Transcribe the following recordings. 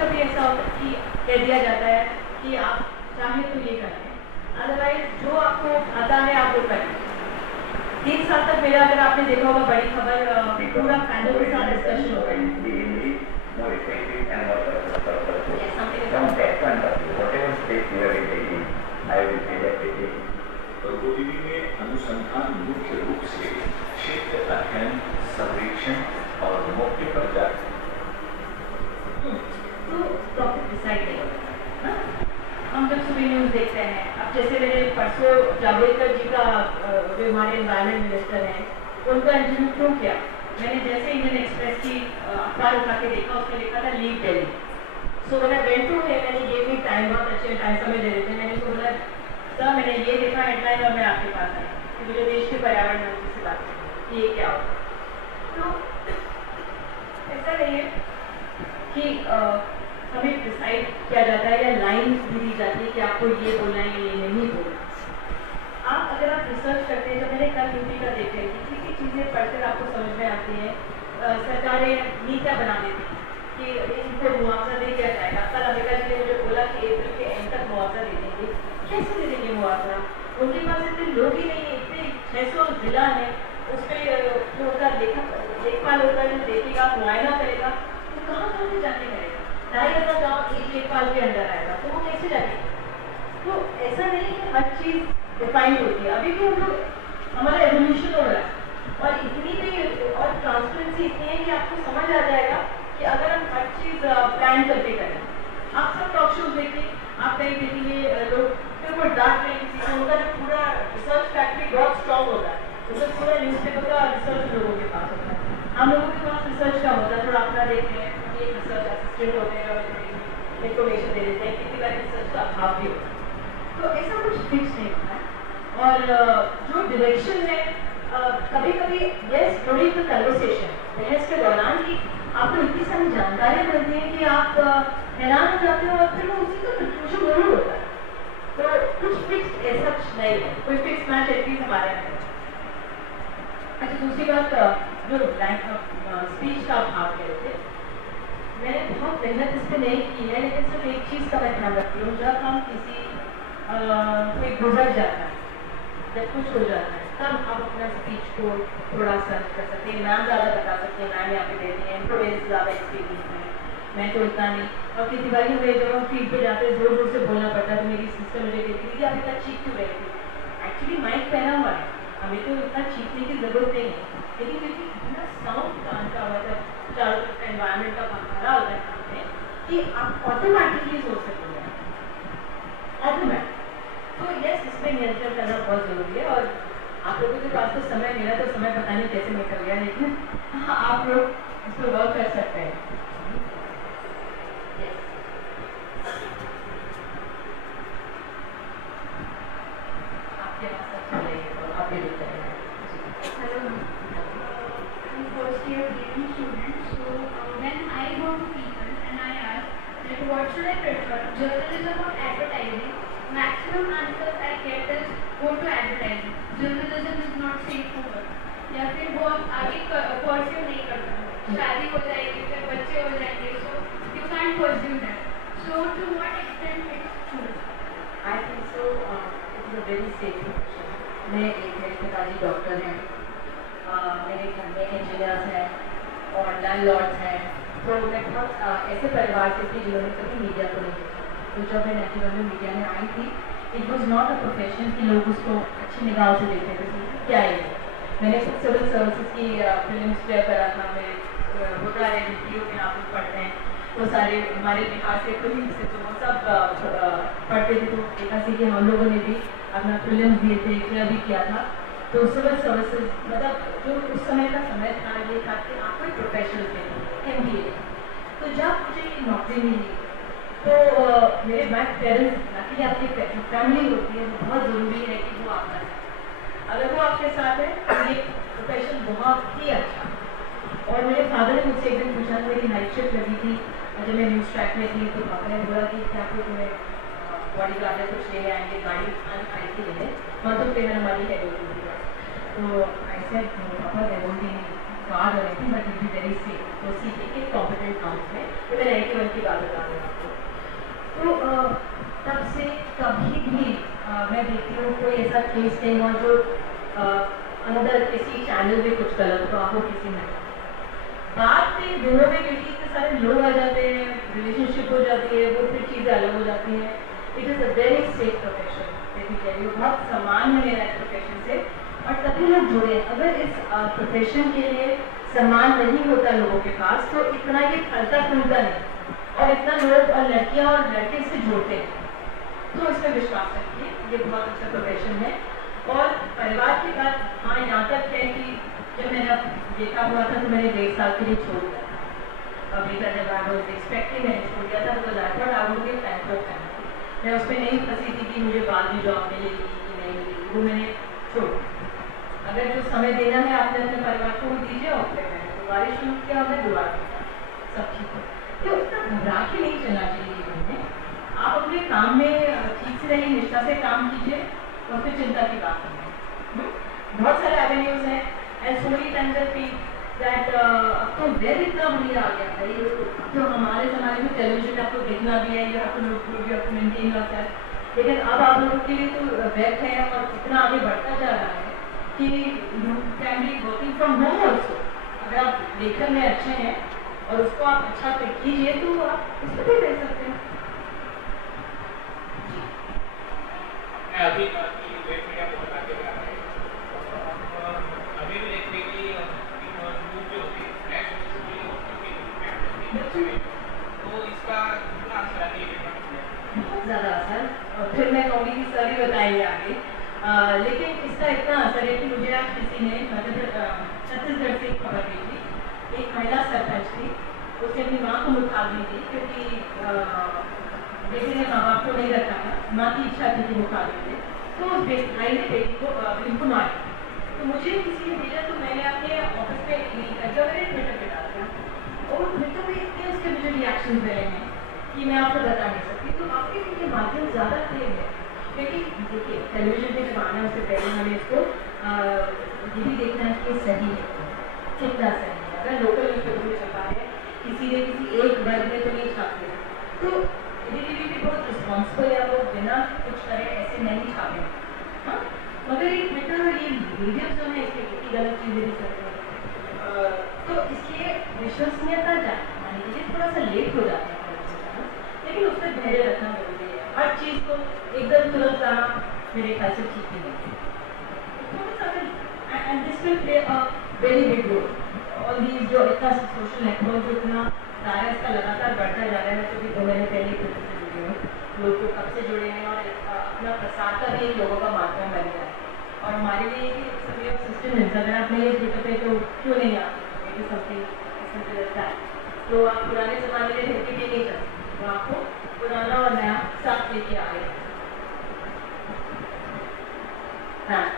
कभी ऐसा होता है कि कह दिया जाता है कि आप चाहे तो ये करें, अदरवाइज जो आपको आता है आप वो करें। 3 साल तक मेरा, अगर आपने देखा होगा बड़ी खबर, पूरा पैनल के साथ डिस्कशन होता है। गतिविधि में अनुसंधान मुख्य रूप से क्षेत्र अध्ययन, सर्वेक्षण और मौके पर जाते तो टॉपिक डिसाइड नहीं होता। हम जब सुबह न्यूज़ देखते हैं, अब जैसे मैंने परसों जावड़ेकर जी का, जो हमारे एनवायरमेंट मिनिस्टर हैं, उनका इंटरव्यू क्यों किया, मैंने जैसे इंडियन एक्सप्रेस की अखबार उठा के देखा, उसमें लिखा था लीव दिल्ली। सो मैंने वेंट टू है, मैंने ये भी टाइम, बहुत अच्छे टाइम समय दे देते, मैंने उसको बोला सर मैंने ये देखा हेडलाइन और मैं आपके पास आई कि मुझे देश के पर्यावरण मंत्री से बात करनी, ये क्या होगा। तो ऐसा नहीं है कि हमें डिसाइड किया जाता है या लाइन्स भी दी जाती है कि आपको ये बोलना है ये नहीं बोलना। आप अगर आप रिसर्च करते हैं, जब मैंने कल यूपी का देख रही थी कि चीज़ें पढ़कर आपको समझ में आती हैं, सरकारें नीतियाँ बना देती हैं कि इनको मुआवजा दे दिया जाएगा। कल अमेरिका जी ने मुझे बोला कि अप्रैल के एंड तक मुआवजा दे देंगे। कैसे दे देंगे मुआवजा? उनके पास इतने लोग ही नहीं है, इतने 600 जिला है, उस पर जो उनका देखभाल होगा, जो देखेगा, मुआयना करेगा, तो कहाँ से जाके करेगा? 2,500 गाँव एक लेखपाल के अंदर आएगा, तो वो कैसे जाएगा? तो ऐसा नहीं कि हर चीज़ डिफाइंड होती है। अभी भी हम लोग, हमारा एवोल्यूशन हो रहा है और इतनी भी और ट्रांसपेरेंसी इतनी है कि आपको समझ आ जाएगा कि अगर हम हर चीज़ प्लान करके करें। आप सब टॉक शोज देखिए, आप कहीं देखेंगे लोग फिर वो डांट रहे किसी को, उनका जो पूरा रिसर्च फैक्ट्री बहुत स्ट्रॉन्ग होता है, उसमें पूरा न्यूज़पेपर का रिसर्च लोगों के पास होता है। हम लोगों के पास रिसर्च का होता है, थोड़ा अपना देखते हैं, एक रिसर्च असिस्टेंट होते हैं और इन्फॉर्मेशन दे देते हैं, कितनी बार रिसर्च का अभाव भी होता है। तो ऐसा कुछ फिक्स नहीं होता है। और जो डायरेक्शन है, कभी कभी यस ड्यूरिंग द कन्वर्सेशन, बहस के दौरान ही आपको इतनी सारी जानकारियाँ मिलती हैं कि आप हैरान हो जाते हो और फिर वो उसी का कंक्लूजन जरूर होता है। तो कुछ फिक्स ऐसा नहीं है, कोई फिक्स मैच एटलीस्ट हमारे में। अच्छा, दूसरी बात, जो स्पीच का भाव कह रहे थे, मैंने बहुत मेहनत इस पर नहीं की है, लेकिन सिर्फ एक चीज़ का मैं ध्यान रखती हूँ, जब हम किसी कोई गुजर जाता है, जब कुछ हो जाता है, तब आप अपना स्पीच को थोड़ा सर्च कर सकते हैं। नाम ज़्यादा बता सकते हैं, नाम यहाँ पे देते हैं, इन्फ्लुएंस ज़्यादा एक्सपीरियंस है, मैं तो इतना नहीं। और किसी बार हमें जब हम फील्ड पे जाते हैं जोर जोर से बोलना पड़ता है, तो मेरी सिस्टर मुझे कहती थी कि आप इतना चीख क्यों रहे थे? एक्चुअली माइक पहना हुआ है, हमें तो इतना चीखने की ज़रूरत नहीं है, लेकिन क्योंकि इतना साउंड कान का हुआ था, चारों तरफ एनवायरमेंट का भरा होता है सामने, कि आप ऑटोमेटिकली सोच सकते हैं, ऑटोमेटिक। तो यस, इसमें नियंत्रण करना बहुत ज़रूरी है। और आप लोगों के पास तो समय मिला, तो समय पता नहीं कैसे निकल गया, लेकिन हाँ, आप लोग इस पर वर्क कर सकते हैं। आपके पास सब चल रही है तो आप भी रुक जाएंगे। Hello. I'm first year BM student. So when I go to people and I ask that what should I prefer, journalism or advertising, maximum answers I get is go to advertising. Journalism is not safe for work. या फिर वो आगे pursue नहीं कर सकते, शादी हो जाएगी, फिर बच्चे हो जाएंगे, so you can't pursue that. So to what extent it's true? I think so. It is a very safe profession. मैं एक मेरे पिताजी डॉक्टर हैं, मेरे घर में इंजीनियर्स हैं और लैंडलॉर्ड्स हैं, तो मैं बहुत ऐसे परिवार से थी जिन्होंने कभी मीडिया को नहीं देखा। तो जब मैं 91 में मीडिया में आई थी, it was not a profession कि लोग उसको अच्छी निगाह से देखते थे, क्या है। मैंने खुद सिविल सर्विसेज की प्रीलिम्स क्लियर करा था, मेरे होता है वीडियो में आप लोग पढ़ते हैं, वो सारे हमारे बिहार से प्रीलिम्स से, तो वो सब पढ़ते थे। तो देखा सी कि हम लोगों ने भी अपना प्रीलिम्स दिए थे, क्लियर भी किया था। तो सिविल सर्विसेज मतलब जो उस समय का समय था, ये था कि आप कोई प्रोफेशनल थे, MBA। तो जब मुझे ये नौकरी मिली, तो मेरे बैक पेरेंट्स, ताकि आपकी फैमिली होती है, वो बहुत ज़रूरी है कि वो आपका साथ, अगर वो आपके साथ है तो ये प्रोफेशन बहुत ही अच्छा। और मेरे फादर ने मुझसे एक दिन पूछा, मेरी नाइट शिफ्ट लगी थी जब मैं न्यूज़ ट्रैक में थी, तो पापा ने बोला कि क्या कोई तुम्हें बॉडी गार्ड है, कुछ ले आएंगे, गाड़ी आई थी लेने, मतलब ट्रेनर हमारी है होती थी। तो ऐसे पापा दे बोलती नहीं, स्मार्ट और anything but will be very safe. तो सीखे के कॉम्पिटेंट काउंट्स में ये मैं 91 की बात बता रही हूँ आपको। तो तब से कभी भी मैं देखती हूँ कोई ऐसा केस नहीं हुआ जो अंदर किसी चैनल में कुछ गलत तो आपको किसी में बात में दोनों में क्योंकि इतने सारे लोग आ जाते हैं, रिलेशनशिप हो जाती है, वो फिर चीज़ें अलग हो जाती हैं। It is a very safe profession, लेकिन चाहिए बहुत सम्मान है मेरा इस प्रोफेशन से और सभी लोग जुड़े। अगर इस प्रोफेशन के लिए सम्मान नहीं होता लोगों के पास तो इतना ये फलता फूलता नहीं और इतना लोग और लड़कियाँ और लड़के से जुड़ते हैं। तो इसमें विश्वास रखिए, ये बहुत अच्छा प्रोफेशन है। और परिवार की बात हाँ यहाँ तक है कि जब मेरा बेटा हुआ था तो मैंने 1.5 साल के लिए छोड़ दिया था। और बेटा जब आई वाज एक्सपेक्टिंग मैंने छोड़ दिया था तो I thought I would give time for family. मैं उसमें नहीं फंसी थी कि मुझे बाद में जॉब मिलेगी कि नहीं मिलेगी, वो मैंने छोड़ दिया। अगर जो समय देना है आपने अपने परिवार को दीजिए और फिर मैंने दोबारा शुरू किया और मैं दोबारा किया, सब ठीक है। तो इतना घबरा के नहीं चलना चाहिए जीवन में। आप अपने काम में ठीक से रहिए, निष्ठा से काम कीजिए और फिर चिंता की बात नहीं। बहुत सारे एवेन्यूज हैं and so many times I feel that अब तो वेब इतना बढ़िया आ गया है। ये तो हमारे ज़माने में टेलीविजन आपको देखना भी है, या आपको लोग आपको मेंटेन करता है, लेकिन अब आप लोगों के लिए तो वेब है और इतना आगे बढ़ता जा रहा है कि you can be working from home also. अगर आप लेखन में अच्छे हैं और उसको आप अच्छा कीजिए तो आप उसको भी दे सकते हैं। अभी वेब मीडिया बहुत आगे जा रहा है, अभी भी देखते हैं कि न्यूज़ जो होती है तो इसका कितना असर है? बहुत ज़्यादा असर, और फिर मैं कहूँगी कि सर ही बताएंगे आगे। लेकिन इसका इतना असर है कि मुझे आज किसी ने छत्तीसगढ़ से एक खबर दी थी। एक महिला सरपंच थी, उसने अपनी माँ को मुखा दी थी क्योंकि बेटे ने माँ बाप को नहीं रखा था, माँ की इच्छा थी कि मुखा दी। तो उस भाई ने बेटी को इनको मारी। तो मुझे किसी ने भेजा तो मैंने अपने ऑफिस में जो मैंने ट्विटर पे डाल दिया और ट्विटर पे इतने उसके मुझे रिएक्शन मिले हैं कि मैं आपको बता नहीं सकती। तो आपके लिए ये माध्यम ज़्यादा थे है क्योंकि देखिए टेलीविजन पे जब आना उससे पहले हमें इसको ये भी देखना है कि सही है, कितना सही है। अगर लोकल न्यूज़पेपर में छपा है, किसी ने किसी एक वर्ग में तो नहीं छापे, तो डीटीवी भी बहुत रिस्पॉन्सिबल है, वो बिना कुछ करे ऐसे नहीं छापे। हाँ, मगर ये ट्विटर और ये मीडिया जो है इसके कितनी गलत चीज़ें भी करते हैं, तो इसलिए विश्वसनीयता जाने के लिए थोड़ा सा लेट हो जाता है, लेकिन उस पर धैर्य रखना जरूरी है। हर चीज़ को एकदम तुरंत लाना मेरे ख्याल से ठीक नहीं है। And this will play a very big role. All these जो इतना सोशल नेटवर्क जो इतना दायरा इसका लगातार बढ़ता जा रहा है, तो भी 2 महीने पहले ट्विटर से जुड़े हैं, लोग तो कब से जुड़े हैं और अपना प्रसार का भी एक लोगों का माध्यम बन गया है। और हमारे लिए कि सभी ऑफ सिस्टम है, अगर आप नहीं ट्विटर पे तो क्यों नहीं आते समथिंग रहता है, तो आप पुराने ज़माने में रहते भी नहीं कर सकते, तो आपको पुराना और नया साथ लेके आ गए। हाँ,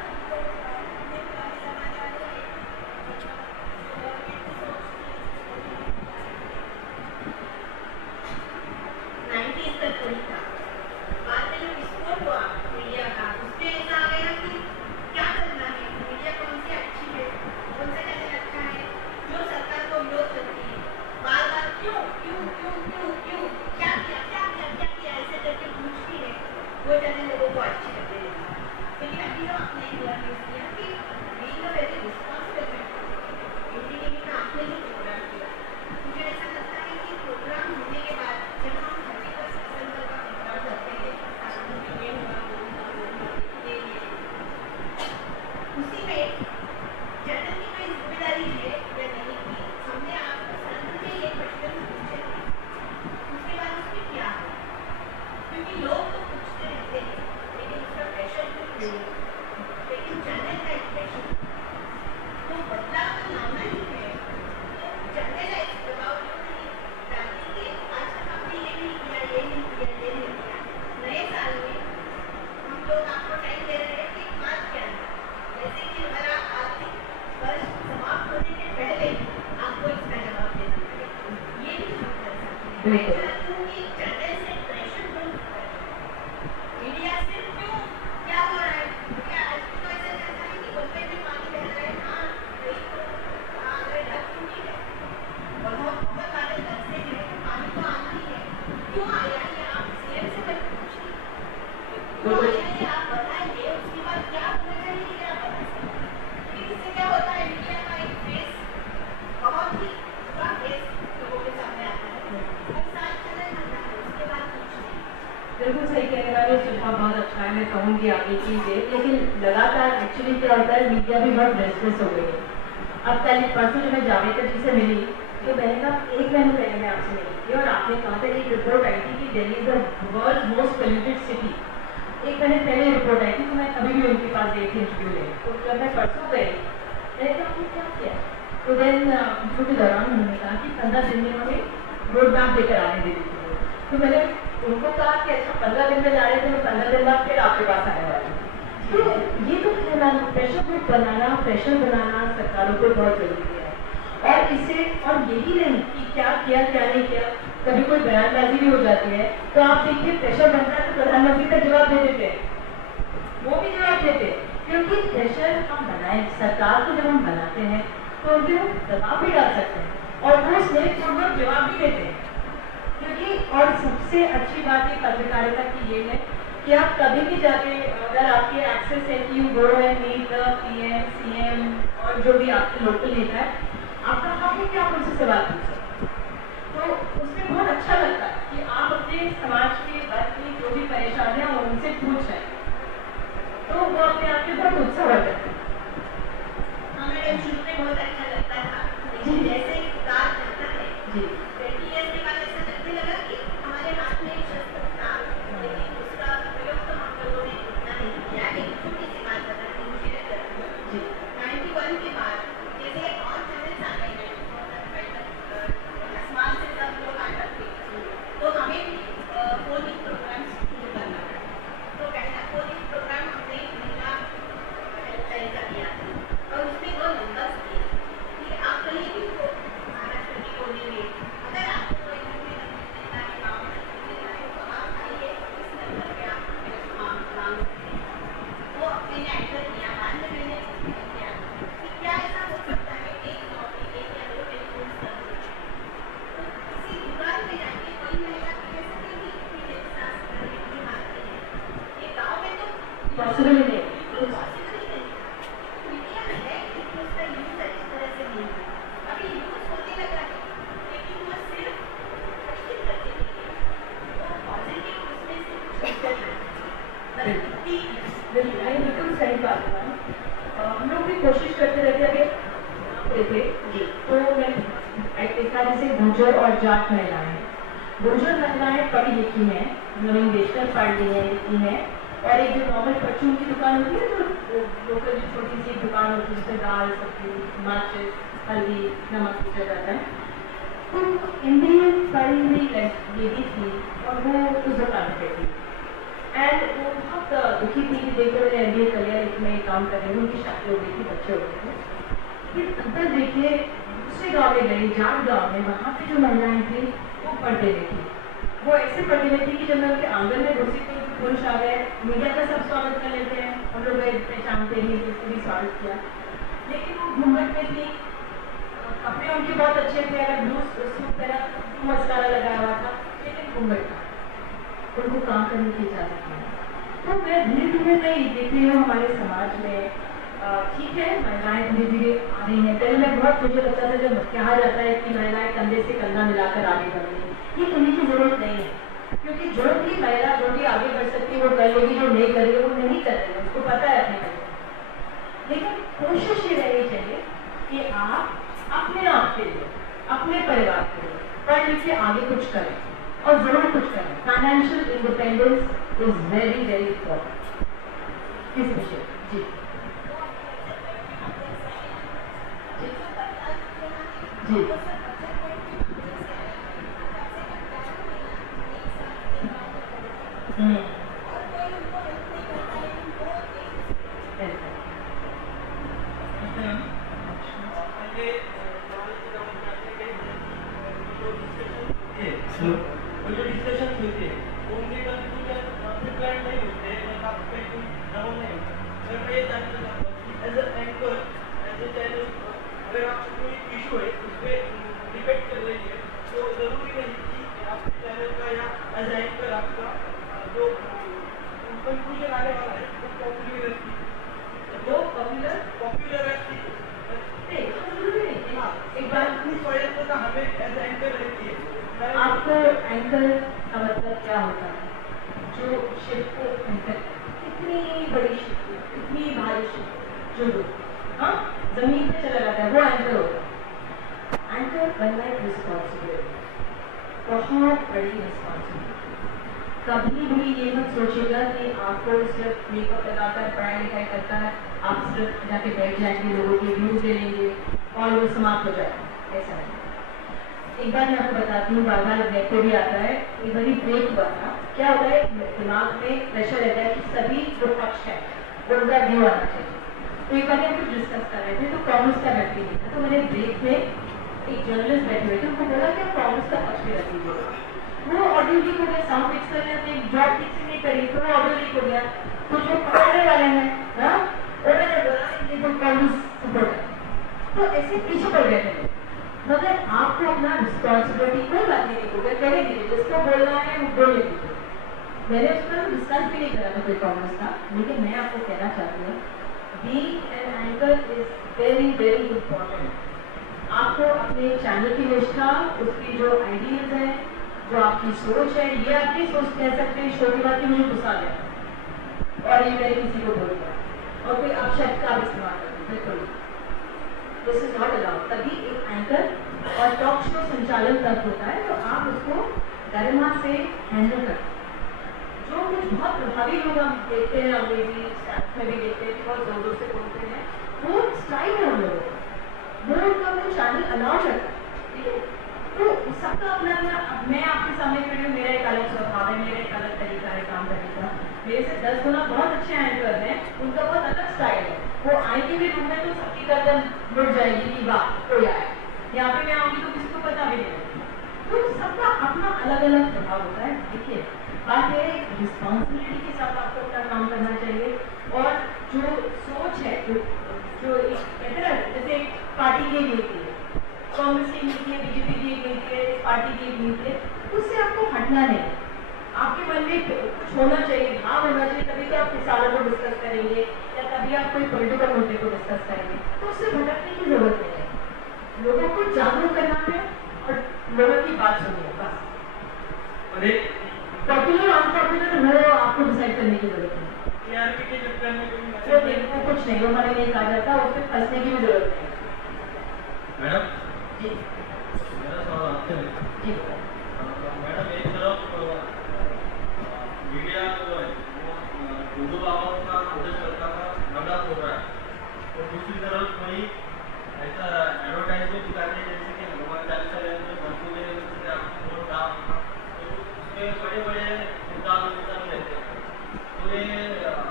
क्यों आया ये आप सीएम से मैं पूछ रही क्यों आया ये आप बताइए उसके बाद क्या होना चाहिए ये आप बता सकते हैं क्योंकि इससे क्या होता है मीडिया का एक फेस बहुत ही बुरा फेस लोगों के सामने आता है हर साल चला जाता है उसके बाद कुछ नहीं बिल्कुल सही कहने वाले, सुझाव बहुत अच्छा है, मैं कहूँगी आगे की से, लेकिन लगातार एक्चुअली क्या होता है मीडिया भी बहुत रेस्टलेस हो गई है। अब कल परसों जब मैं जावेदकर जी से मिली तो मैंने कहा 1 महीने पहले मैं आपसे मिली थी और आपने कहा था एक रिपोर्ट आई थी कि Delhi is the world most polluted city. 1 महीने पहले रिपोर्ट आई थी तो मैं अभी भी उनके पास गई थी इंटरव्यू लेने। तो जब मैं परसों गई मैंने कहा आपने क्या किया, तो देन इंटरव्यू के दौरान उन्होंने कहा कि 15 दिन में हमें रोड मैप लेकर आने दे दी। तो मैंने उनको कहा कि अच्छा 15 दिन में जा रहे थे, तो 15 दिन बाद फिर आपके पास आने वाले। तो ये तो कहना प्रेशर ग्रुप बनाना, प्रेशर बनाना सरकारों को बहुत जरूरी है। और इससे और यही नहीं कि क्या किया क्या नहीं किया, कभी कोई बयानबाजी भी हो जाती है तो आप देखिए प्रेशर बनता है तो प्रधानमंत्री तक जवाब दे देते हैं, वो भी जवाब देते हैं, क्योंकि प्रेशर हम बनाए सरकार को जब हम बनाते हैं तो उनके हम दबाव भी डाल सकते हैं और वो स्नेहपूर्वक जवाब भी देते हैं। क्योंकि और सबसे अच्छी बात ये पत्रकारिता की ये है कि आप कभी भी जाके अगर आपके एक्सेस है कि you go and meet the PM CM और जो भी आपके लोकल नेता है, आपका हक है कि आप उनसे सवाल पूछ सकते। तो उसमें बहुत अच्छा लगता है कि आप अपने समाज के वर्ग की जो भी परेशानियां उनसे पूछ रहे हैं, तो वो अपने आप में बहुत उत्साह बढ़ जाता है। हमें शुरू में बहुत अच्छा लगता था, लेकिन जैसे काल चलता है जी 20 years के बाद ऐसा लगने लगा कि हमारे हाथ में एक शस्त्र था, लेकिन उसका प्रयोग तो हम लोगों ने उतना नहीं किया। एक छोटी सी बात बताती हूँ, शेयर करती हूँ। जी 91 के बाद जैसे और चैनल्स आ गए हैं, आसमान से सब लोग आ सकते तो हमें भी फोनिंग प्रोग्राम शुरू करना था। तो पहला फोनिंग प्रोग्राम हमने महिला हेल्पलाइन का किया था और उसमें 2 नंबर्स दिए कि आप कहीं भी हो महाराष्ट्र के कोने में, अगर आपको कोई नौकरी देना है, काम देना है, तो आप आइए इस नंबर पे आप मांग सकते हैं। वो मैंने एंटर किया, बाद में मैंने किया कि क्या ऐसा हो सकता है एक नौकरी एक या 2 टेलीफोन सर्विस तो किसी दुकान में जाके कोई महिला कह सकेगी कि मेरे सास करने की मांगती है। ये गाँव में तो पॉसिबल ही नहीं। पॉसिबल ही नहीं। मीडिया में है लेकिन उसका यूज अच्छी तरह से नहीं है। अभी यूज होने लगा है लेकिन वो सिर्फ अच्छी करने के लिए वो पॉजिटिव उसमें से बिल्कुल सही बात है। हम लोग भी कोशिश करते रहते हैं, अभी थे तो मैं देखा जैसे गुर्जर और जाट महिलाएं हैं। गुर्जर महिलाएं पढ़ी लिखी हैं, इंग्लिश पढ़ ली है लिखी हैं, और एक जो नॉर्मल परचून की दुकान होती है, जो लोकल जो छोटी सी दुकान होती है जिसमें दाल सब्जी माचिस हल्दी नमक पूछा जाता है, तो इंडियन पढ़ी हुई लेडी थी और वो उस दुकान पे थी। एंड वो बहुत दुखी थी कि देखो मैंने MBA कर लिया लेकिन मैं काम कर रही हूँ, उनकी शादी हो गई थी, बच्चे हो गए थे। फिर अंदर देखिए दूसरे गाँव में गई, जाट गाँव में, वहाँ पे जो महिलाएं थी वो पढ़ते हुए थी। वो ऐसे पढ़ते हुए थी कि जब मैं उनके आंगन में घुसी तो पुरुष आ गए, मीडिया का सब स्वागत कर लेते हैं, हम लोग पहचानते नहीं, जिसको भी स्वागत किया, लेकिन वो घूंघट में थी, कपड़े उनके बहुत अच्छे थे, अगर ब्लू सूट पहना मस्कारा लगाया हुआ था, लेकिन घूंघट था, उनको काम करने की इजाजत नहीं। तो मैं धीरे धीरे मैं देख रही हूँ हमारे समाज में ठीक है महिलाएं धीरे धीरे आ रही हैं। पहले मैं बहुत मुझे लगता था जब कहा जाता है कि महिलाएं कंधे से कंधा मिलाकर आगे बढ़ रही हैं, ये कहने की जरूरत नहीं है, क्योंकि जो भी महिला जो भी आगे बढ़ सकती है वो कर लेगी, जो नहीं कर रही है वो नहीं कर रही है, उसको पता है अपने करने। लेकिन कोशिश ये रहनी चाहिए कि आप अपने आप के लिए, अपने परिवार के लिए पढ़ लिख के आगे कुछ करें और जरूर कुछ करें। Financial independence is very very important इस विषय। जी जी जो डिस्कशन होते हैं उनके कंक्लूजन प्रिपेयर नहीं होते हैं, काफी नहीं होते। मैं ये जानना चाहता हूँ कि as a anchor as a channel अगर आपको कोई इशू है उस पर डिबेट कर रही है तो जरूरी नहीं कि आपके चैनल का या एज एंकर आपका जो कंक्लूजन आने वाला है वो पॉपुलर व्यक्ति एक बार अपनी स्वायत्तता हमें एज एंकर रहती है। आपको एंकर का मतलब क्या होता है? जो शिप को एंकर, इतनी बड़ी शिप, इतनी भारी शिप जो हाँ जमीन पे चला जाता है, वो एंकर होता है। एंकर बनना एक रिस्पॉन्सिबिलिटी, बहुत बड़ी रिस्पॉन्सिबिलिटी। कभी भी ये मत सोचिएगा कि आपको सिर्फ मेकअप लगाकर पढ़ाई लिखाई करता है, आप सिर्फ जाके बैठ जाएंगे, लोगों के व्यूज ले लेंगे और वो समाप्त हो जाएगा, ऐसा नहीं। एक बार मैं आपको बताती हूँ, बार बार नेट पे भी आता है, एक बार ब्रेक हुआ था। क्या होता है, दिमाग में प्रेशर रहता है कि सभी जो पक्ष है उनका व्यू आना चाहिए। तो एक बार हम कुछ डिस्कस कर रहे थे, तो कांग्रेस का व्यक्ति नहीं था, तो मैंने ब्रेक में एक जर्नलिस्ट बैठे हुए थे, उनको बोला कि आप कांग्रेस का पक्ष भी रख लीजिएगा। वो ऑडियो लीक हो गया, साउंड मिक्स करने अपनी जॉब ठीक से नहीं करी तो वो ऑडियो लीक हो गया। तो जो पकड़ने वाले हैं ना, उन्होंने बोला ये तो कांग्रेस सपोर्ट है, तो ऐसे पीछे पड़ गए थे। मगर आपको अपना रिस्पॉन्सिबिलिटी कोई बात नहीं होगा, कहने दीजिए, जिसको बोलना है वो बोल लीजिए। मैंने उस पर डिस्कस भी नहीं करा था कोई कांग्रेस का, लेकिन मैं आपको कहना चाहती हूँ, being an anchor is very very important. आपको अपने चैनल की निष्ठा, उसकी जो आइडियल्स है, जो आपकी सोच है, ये आपकी सोच कह सकते हैं शो के बाद कि मुझे गुस्सा गया और ये मैंने किसी को बोल दिया और कोई अपशब्द का भी इस्तेमाल करती, बिल्कुल दिस इज नॉट अलाउड। तभी एक एंकर और टॉक शो संचालन तब होता है तो आप उसको गरिमा से हैंडल करते हैं। जो कुछ बहुत प्रभावी लोग हम देखते हैं, अंग्रेजी स्टैट्स में भी देखते हैं, बहुत जोर जोर से बोलते हैं, वो स्टाइल है उन लोगों को, वो उनका वो चैनल अलाउ करता है, ठीक है। तो सबका अपना अपना, मैं आपके सामने खड़ी हूँ, मेरा एक अलग स्वभाव है, मेरा एक अलग तरीका है काम करने का। मेरे से 10 गुना बहुत अच्छे एंकर हैं, उनका बहुत अलग स्टाइल है। वो आएंगे भी रूम में तो सबकी गर्दन मुड़ जाएगी कि वाह कोई आया, यहाँ पे मैं आऊँगी तो किसी को पता भी नहीं। तो सबका अपना अलग अलग प्रभाव होता है। देखिए, बात है रिस्पॉन्सिबिलिटी के साथ आपको अपना काम करना चाहिए, और जो सोच है, जो कहते हैं ना, जैसे पार्टी की नीति है, कांग्रेस की नीति है, बीजेपी की नीति है, पार्टी की नीति है, उससे आपको हटना नहीं है। आपके मन में कुछ होना चाहिए, भाव होना चाहिए, तभी तो आप किसानों को डिस्कस करेंगे या तभी आप कोई पॉलिटिकल मुद्दे को डिस्कस करेंगे। तो उससे भटकने की जरूरत नहीं है, लोगों को जागरूक करना है और लोगों की बात सुननी है बस। और एक पॉपुलर अनपॉपुलर वो आपको डिसाइड करने की जरूरत है। टीआरपी के चक्कर में तो देखो कुछ नहीं, वो हमें नहीं कहा जाता, उसमें फंसने की भी जरूरत नहीं। मैडम जी मेरा सवाल आपसे है। जी मैडम, एक तरफ मीडिया जो है वो उर्दू आवाज का कोशिश करता था, नवरात हो रहा है, और दूसरी तरफ वही ऐसा एडवर्टाइजमेंट दिखाते हैं जैसे कि हनुमान चालीसा भरपूर लेने में आपको वोट डाल, तो उसमें बड़े बड़े सिद्धांत रहते हैं। तो ये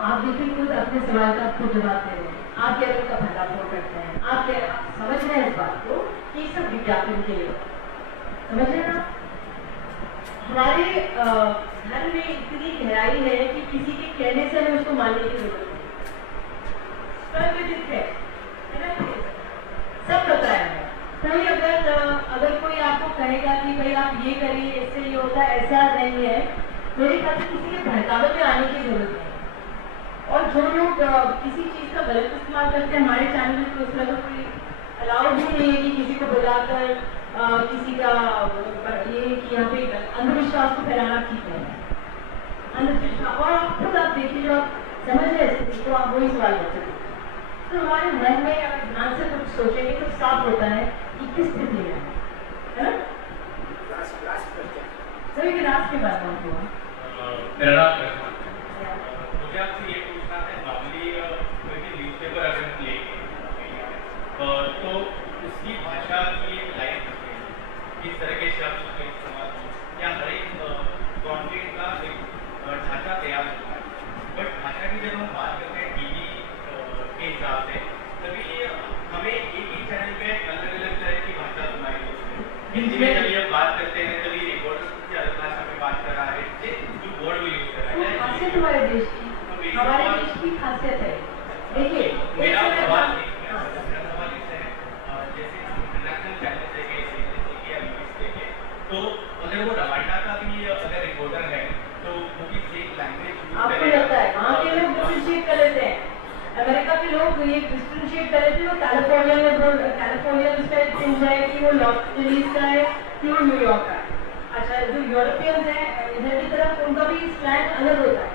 आप देखिए, खुद अपने सवाल का खुद जवाब दे रहे हैं। आप क्या का भंडाफोड़ करते हैं, आप क्या समझ रहे हैं इस बात को कि सब विज्ञापन के लिए समझ रहे हैं। हमारे धर्म में इतनी गहराई है कि किसी के कहने से हमें उसको मानने की जरूरत है ना, सब पता है। कोई अगर कोई आपको कहेगा कि भाई आप ये करिए, इससे ये होता है, ऐसा नहीं है, मेरे ख्याल से किसी के भड़कावे में आने की जरूरत नहीं। और जो लोग किसी चीज़ का गलत इस्तेमाल करते हैं, हमारे चैनल में तो उस तरह का कोई अलाउड ही नहीं है कि किसी को बुलाकर किसी का ये कि यहाँ पे अंधविश्वास को फैलाना ठीक है, अंधविश्वास। और आप खुद आप देखिए, जो आप समझ रहे स्थिति को, आप वही सवाल कर सकते। तो हमारे मन में अगर ध्यान से कुछ सोचेंगे तो साफ होता है कि किस स्थिति में है ना। सभी के रात के बाद मेरा नाम मुझे आपसे ये पूछना है, नॉर्मली कोई भी न्यूज़पेपर अगर हम लेंगे तो उसकी भाषा की एक लाइन किस तरह के शब्द का इस्तेमाल या हर एक कॉन्टेंट का एक ढांचा तैयार होता है। बट भाषा की जब हम बात करते हैं टीवी के हिसाब से, तभी हमें एक ही चैनल पे अलग अलग तरह की भाषा सुनाई देती है। हिंदी में जब ये बात करते हैं तभी रिपोर्टर किसी अलग भाषा में बात कर रहा है, जो वर्ड भी यूज कर रहा है। खासियत हमारे देश की, हमारे देश की खासियत है। देखिए, मेरा सवाल इससे है, जैसे इंटरनेशनल चैनल देखे, तो अगर वो रवांडा का भी अगर रिपोर्टर ये डिस्टिंशिएट करें थे वो कैलिफोर्निया उसमें चिन्ह है कि वो लॉस एंजलिस का है कि वो न्यूयॉर्क का है। अच्छा, जो यूरोपियंस हैं इधर की तरफ उनका भी स्लैंग अलग होता है।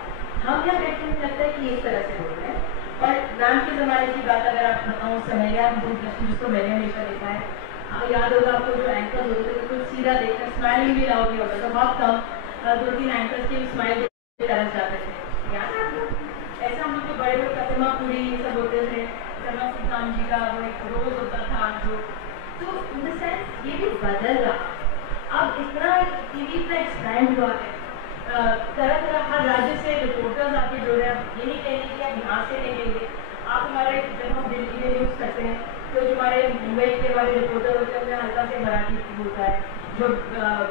हम क्या देखते हैं, लगता है कि इस तरह से बोल रहे हैं। और नाम के ज़माने की बात अगर आप बताऊँ, समेलिया दूरदर्शन जिसको मैंने हमेशा देखा है, याद होगा आपको, जो एंकर होते थे कुछ सीधा देखकर स्माइलिंग भी लाउड नहीं होता था, बहुत कम 2-3 एंकर्स के स्माइल तरह जाते थे, याद है आपको? ऐसा हम लोग के बड़े लोग प्रतिमा पूरी ये सब होते थे, शर्मा सिद्धांत जी का वो एक रोज होता था जो, तो इन द सेंस ये भी बदल रहा। अब इतना टीवी इतना एक्सपैंड हुआ है, तरह तरह हर राज्य से रिपोर्टर्स आके जुड़ रहे हैं। ये नहीं कहेंगे कि आप यहाँ से नहीं लेंगे, आप हमारे जब हम दिल्ली में न्यूज़ करते हैं तो जो हमारे मुंबई के हमारे रिपोर्टर होते हैं उनमें हल्का से मराठी होता है, जो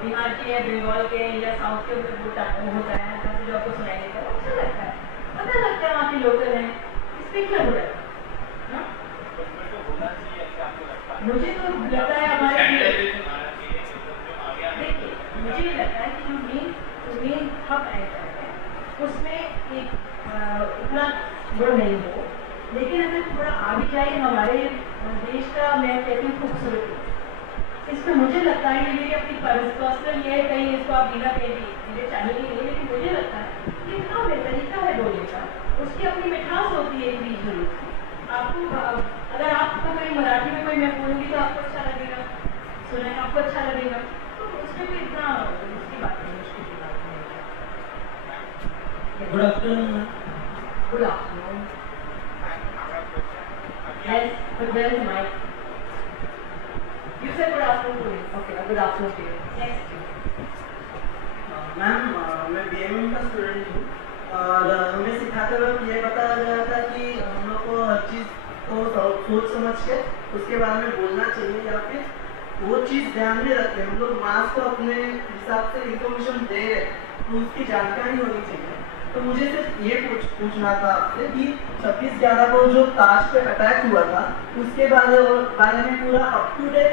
बिहार के या बंगाल के या साउथ के होता है हल्का से जो आपको सुनाई देता है, अच्छा लगता है, पता लगता है वहाँ के लोकल हैं, इसमें क्या बुरा है? मुझे तो लगता है हमारे, देखिए मुझे लगता है कि जो मेन हब एंकर है उसमें एक उतना वो नहीं हो, लेकिन अगर थोड़ा आगे जाए हमारे देश का, मैं कहती हूँ खूबसूरती, इसमें मुझे लगता है, ये मेरी अपनी पर्सनल ये है, कहीं इसको आप बिना कह दी मुझे चाहिए नहीं, लेकिन मुझे लगता है कि इतना तरीका है बोलने का, उसकी अपनी मिठास होती है रीजनल। आपको अगर आपको कोई मराठी में कोई मैं बोलूँगी तो आपको अच्छा लगेगा, सुने आपको अच्छा लगेगा, तो उसमें भी इतना उसकी बात नहीं, मुश्किल की बात नहीं। Good afternoon. Good afternoon. Yes, but where is Mike? You said good afternoon to him. Okay, good afternoon to you. Next. Ma'am, मैं BMM का स्टूडेंट हूँ और हमें सिखाते वक्त ये बताया गया था कि हम लोग को हर चीज़ को सोच समझ के उसके बारे में बोलना चाहिए, या फिर वो चीज़ ध्यान में रखते हैं हम लोग मास को अपने हिसाब से इंफॉर्मेशन दे रहे हैं तो उसकी जानकारी होनी चाहिए। तो मुझे सिर्फ ये पूछना था आपसे कि 26/11 को जो ताज पे अटैक हुआ था उसके बारे में पूरा अप टू डेट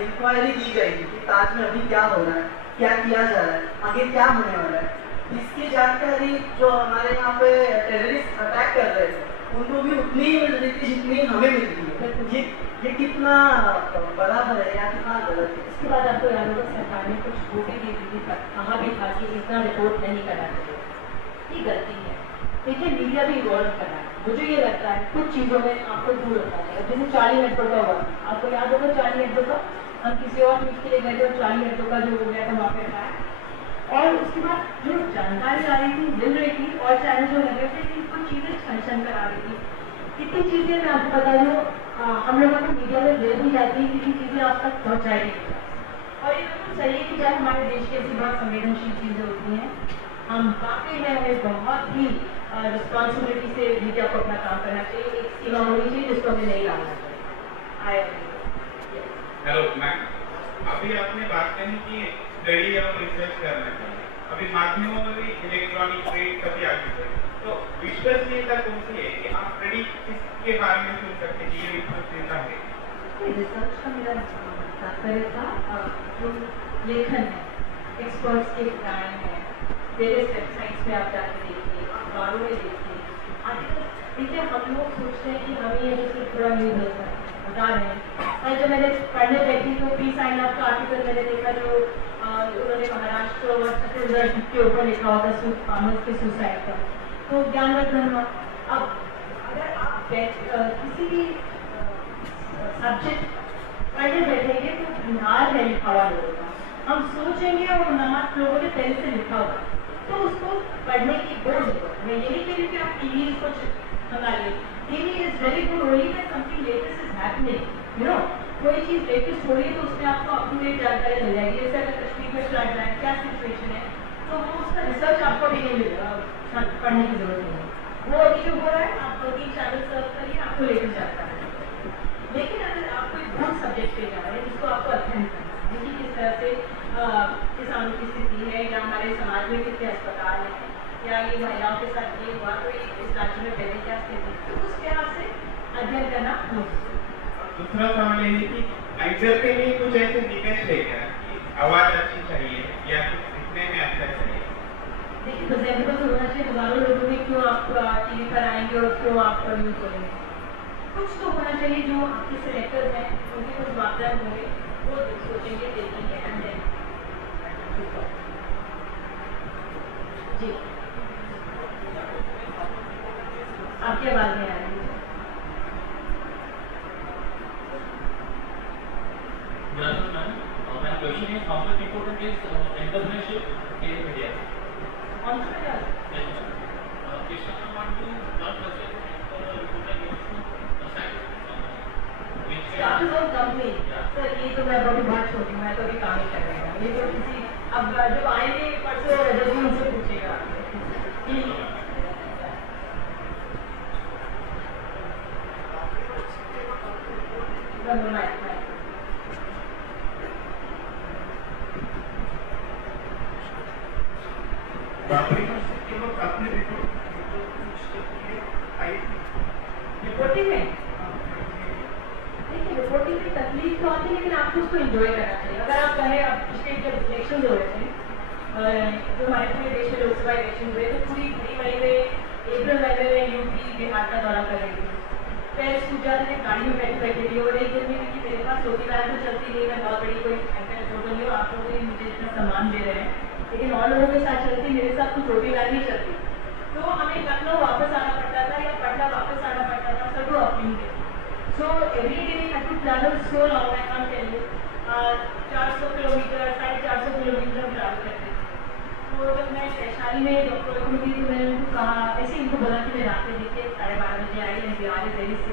इंक्वायरी की जाएगी कि ताज में अभी क्या हो रहा है, क्या किया जा रहा है, आगे क्या होने वाला है, इसकी जानकारी जो हमारे यहाँ पे टेररिस्ट अटैक कर रहे थे उनको भी उतनी ही मिल रही थी जितनी हमें मिलती है। ये कितना बराबर है या कितना गलत है? इसके बाद आपको याद होगा सरकार ने कुछ वो भी दी थी, कहा भी था कि इतना रिपोर्ट नहीं करना चाहिए, ये गलती है। देखिए मीडिया भी इन्वॉल्व कर रहा है, मुझे ये लगता है कुछ चीज़ों में आपको दूर रखना चाहिए। जैसे चार्ली हेब्डो का हुआ, आपको याद होगा चार्ली हेब्डो का, हम किसी और न्यूज़ के लिए गए थे और चार्ली हेब्डो का जो हो गया था वहाँ पे था, और उसके बाद जो जानकारी आ रही थी मिल रही थी और चैनल जो लगे थे कि कुछ चीज़ें छन कर आ रही थी, कितनी चीज़ें मैं आपको बता दूँ हम लोगों को मीडिया में दे दी जाती है, कितनी चीज़ें आप तक पहुँचाई गई। और ये बिल्कुल सही है कि जब हमारे देश की ऐसी बहुत संवेदनशील चीज़ें होती हैं, हम वाकई में हमें बहुत ही रिस्पॉन्सिबिलिटी से मीडिया को अपना काम करना चाहिए, एक सीमा होनी चाहिए जिसको हमें नहीं लाना चाहिए। हेलो मैम, अभी आपने बात कही कि स्टडी और रिसर्च करना चाहिए, अभी माध्यमों में भी इलेक्ट्रॉनिक ट्रेड कभी आगे है, तो विश्वसनीयता कौन सी है कि आप स्टडी किसके बारे में सोच सकते हैं ये विश्वसनीयता है? रिसर्च का मेरा तात्पर्य था जो लेखन है, एक्सपर्ट्स के गायन है, वेरियस वेबसाइट्स में आप जाके देखिए, अखबारों में देखिए। आजकल देखिए हम लोग सोचते हैं कि हमें ये जैसे पूरा न्यूज़ होता है बता रहे हैं, और जब मैंने पढ़ने बैठी तो पी साइन ऑफ का आर्टिकल मैंने देखा जो उन्होंने महाराष्ट्र और छत्तीसगढ़ के ऊपर लिखा हुआ था फार्मर्स के सुसाइड का, तो ज्ञानवर्धन हुआ। अब अगर आप किसी भी सब्जेक्ट पढ़ने बैठेंगे तो बिहार है लिखा हुआ लोगों का, हम सोचेंगे और नाम लोगों ने पहले से लिखा हुआ, तो उसको पढ़ने की बहुत जरूरत है। मैं ये नहीं कह रही कि आप टीवी कुछ मंगा लीजिए, TV is very good only when something latest is happening, you know, कोई चीज़ लेटेस्ट हो रही है तो उसमें आपको अप टू डेट जानकारी मिल जाएगी। जैसे अगर कश्मीर में फ्लड रहा है, क्या सिचुएशन है, तो वो उसका रिसर्च आपको भी नहीं मिलेगा, पढ़ने की जरूरत नहीं है, वो अभी जो हो रहा है आप 2-3 चैनल सर्च करिए, आपको लेकर जाता है। लेकिन अगर आप कोई बहुत सब्जेक्ट पे जा रहे हैं जिसको आपको अध्ययन करना है कि किस तरह से किसानों की स्थिति है, या हमारे समाज में कितने अस्पताल हैं, या ये महिलाओं के साथ ये हुआ तो इस राज्य में पहले क्या स्थिति, तो उस लिहाज से अध्ययन करना हो। दूसरा सवाल ये है कि एंकर के लिए कुछ ऐसे निकष है क्या कि आवाज़ अच्छी चाहिए या कुछ दिखने में अच्छा चाहिए? देखिए प्रेजेंटेबल तो होना चाहिए, हज़ारों लोगों में क्यों आप टीवी पर आएंगे और क्यों आप न्यूज़ करेंगे, कुछ तो होना चाहिए जो आपके सिलेक्टर्स हैं उनके कुछ मापदंड होंगे, वो सोचेंगे, देखेंगे एंड देन जी। आपकी आवाज़ नहीं आ रही है। My question is, how much important is entrepreneurship in India? Entrepreneurs. Yes, sir. If someone want to learn purchase and put a new Starters of company. Sir ये तो मैं बड़ी बात छोटी, मैं तो अभी काम ही कर रही हूँ। ये तो किसी अब जब आएंगे परसों जब भी उनसे पूछेगा कि रिपोर्टिंग में देखिए, रिपोर्टिंग में तकलीफ तो आती है, लेकिन आपको उसको एंजॉय करना चाहिए। अगर आप कहें, अब पिछले जब इलेक्शन हो रहे थे, जो हमारे पूरे देश में लोकसभा इलेक्शन हुए, तो पूरी मई में अप्रैल महीने में यूपी बिहार का दौरा कर रही थी। फिर सूझा ने गाड़ी में बैठी बैठी थी और एक दिन में कि मेरे पास छोटी वैन तो चलती नहीं, मैं बहुत बड़ी कोई एंकर रिपोर्टर नहीं हूँ, आप लोग भी मुझे इतना सम्मान दे रहे हैं, लेकिन और लोगों के साथ चलती, मेरे साथ तो छोटी वैन नहीं चलती। तो हमें लखनऊ वापस आना पड़ता था या पटना वापस आना पड़ता था, सब वो अपनी थे। So every day we have to travel so long, I can't tell you, 400 kilometre 450 kilometre हम ट्रैवल करते थे। तो जब मैं वैशाली में डॉक्टर को मिली तो मैंने उनको कहा, ऐसे इनको बोला कि मैं रात में देखिए 12:30 बजे आई है, बिहार दिल्ली से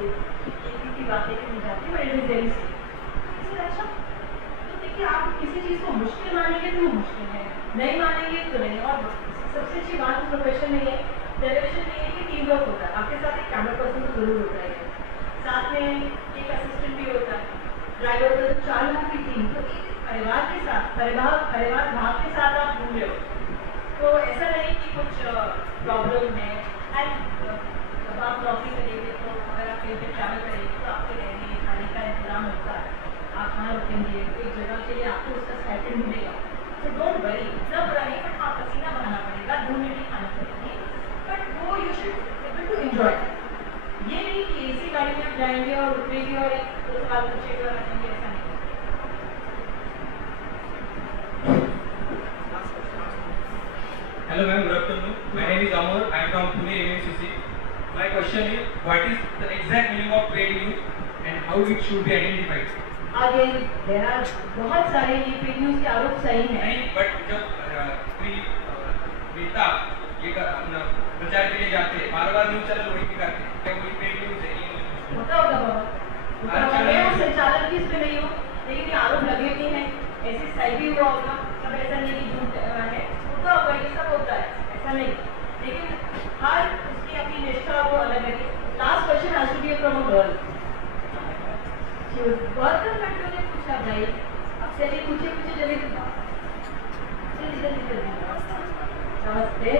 की बातें की नहीं जाती, मैं दिल्ली से। अच्छा, तो देखिए आप किसी चीज़ को मुश्किल मानेंगे तो मुश्किल है, नहीं मानेंगे तो नहीं। और सबसे अच्छी बात प्रोफेशन में है, टेलीविजन में है कि टीम वर्क होता है, आपके साथ एक कैमरा पर्सन तो जरूर होता है, साथ में एक असिस्टेंट भी होता है, ड्राइवर होता है, तो 4 लोगों की टीम। तो एक परिवार के साथ परिवार भाव के साथ आप घूम रहे हो, तो ऐसा नहीं कि कुछ प्रॉब्लम है। एंड जब आप नौकरी करेंगे तो अगर आप कहीं पर ट्रैवल करेंगे तो आपके रहने खाने का इंतजाम होता है, आप कहाँ रुकेंगे, एक जगह के लिए आपको उसका स्टाइपेंड मिलेगा। तो डोंट वरी, इतना बुरा नहीं, बट हाँ पसीना बहाना पड़ेगा, 2 मिनट ही खाना पड़ेगी, बट वो you should able to enjoy. ये नहीं कि एसी गाड़ी में आप जाएंगे और उतरेंगे और एक 2 साल पूछेगा और रखेंगे, ऐसा नहीं। Hello ma'am, good afternoon. My name is Amar. I am from Pune AMCC. My question is, what is the exact meaning of paid news and how it should be identified? Again, there are बहुत सारे ये paid news के आरोप सही हैं। नहीं, but जब कोई नेता ये अपना प्रचार के लिए जाते हैं, बार-बार न्यूज़ चैनल वही करते हैं, क्या वही पेड न्यूज़ है? होता होगा बाबा, मैं उस संचालक की इसमें नहीं हूँ, लेकिन ये आरोप लगे भी हैं, ऐसे सही भी हुआ होगा, सब ऐसा नहीं कि झूठ है, होता होगा, ये सब होता है, ऐसा नहीं। लेकिन हर उसकी अपनी निष्ठा वो अलग है। Last question has to be from a girl. बहुत कम लड़कियों ने पूछा, भाई अब चलिए पूछे चलिए नमस्ते।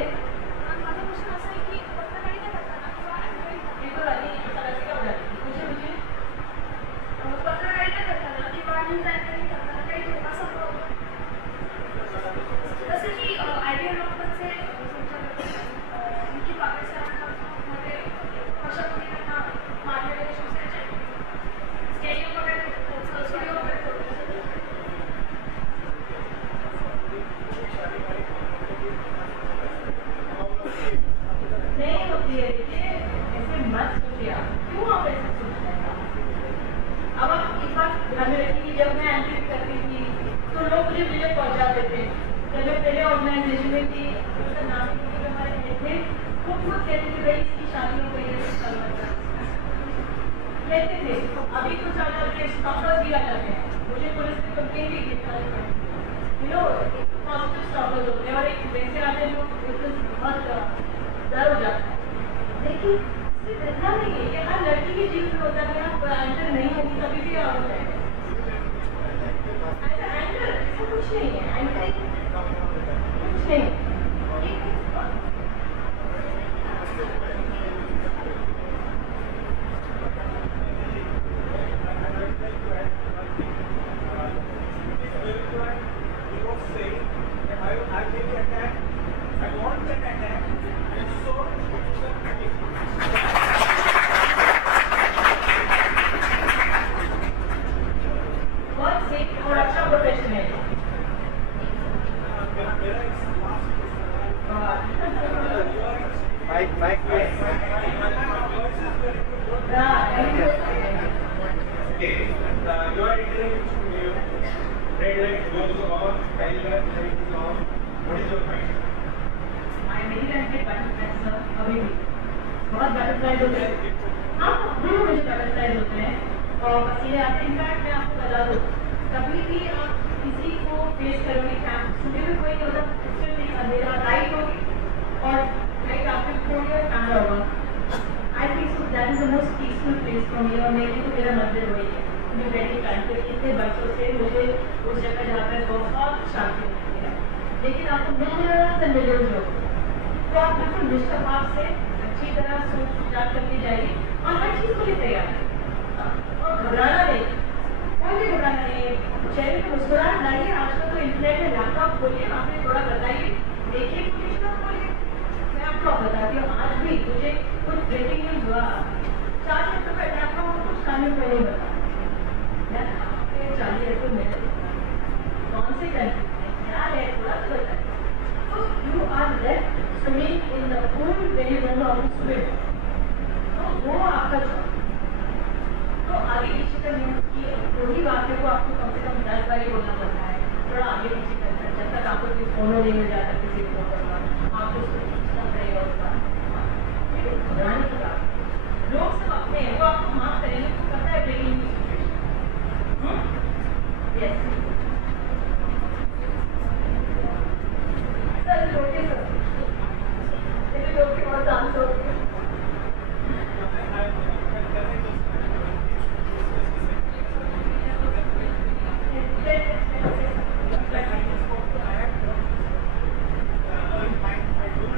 Okay, you are entering red light goes on, yellow light is on. What is your point? मेरी लाइफ में बटरफ्लाई सर अभी भी बहुत बटरफ्लाइज होते हैं। हाँ अभी भी मुझे बटरफ्लाइज होते हैं और पसीने आते हैं। इनफैक्ट मैं आपको बता दूँ, कभी भी आप किसी को फेस करोगे, सुबह में कोई नहीं होता, पिक्चर में अंधेरा लाइट होगी और लाइट आपके खोलिए और कैमरा होगा। I think so that is the most peaceful place for me. और मेरी तो मेरा मंदिर वही है। मैं बैठी करके इतने बच्चों से मुझे उस जगह जहाँ पर बहुत शांति मिलती है। लेकिन आपको मिलियन से मिलियन लोग, तो आप बिल्कुल निष्कपात से अच्छी तरह सोच विचार करके जाइए और हर चीज़ को लिए तैयार है और घबराना नहीं, कोई भी घबराना नहीं है। चेहरे पर मुस्कुराहट लाइए। आजकल तो इंटरनेट में लैपटॉप खोलिए, वहाँ पे थोड़ा बताइए, देखिए कुछ ना खोलिए। मैं आपको बताती हूँ, आज भी मुझे कुछ ब्रेकिंग न्यूज़ हुआ, 4 मिनट का लैपटॉप कुछ खाने को नहीं बता। मैं आपके 40 रुपये मिले कौन से कंट्री में क्या है थोड़ा तो बताइए। So you are left swimming in the pool where you don't know how to swim. तो वो आपका जॉब। तो आगे पीछे का न्यूज़ की वही बातें को आपको कम से कम 10 बार बोलना पड़ता है, थोड़ा आगे पीछे करना है। जब तक आपको कोई फोन नहीं मिल जाता किसी को करना, आपको उसको खींचना पड़ेगा उसका। घबराने की बात, लोग सब अपने हैं, वो आपको माफ करेंगे, तो पता है breaking news situation. Yes okay sir, ये लोग की बहुत डांस हो गई।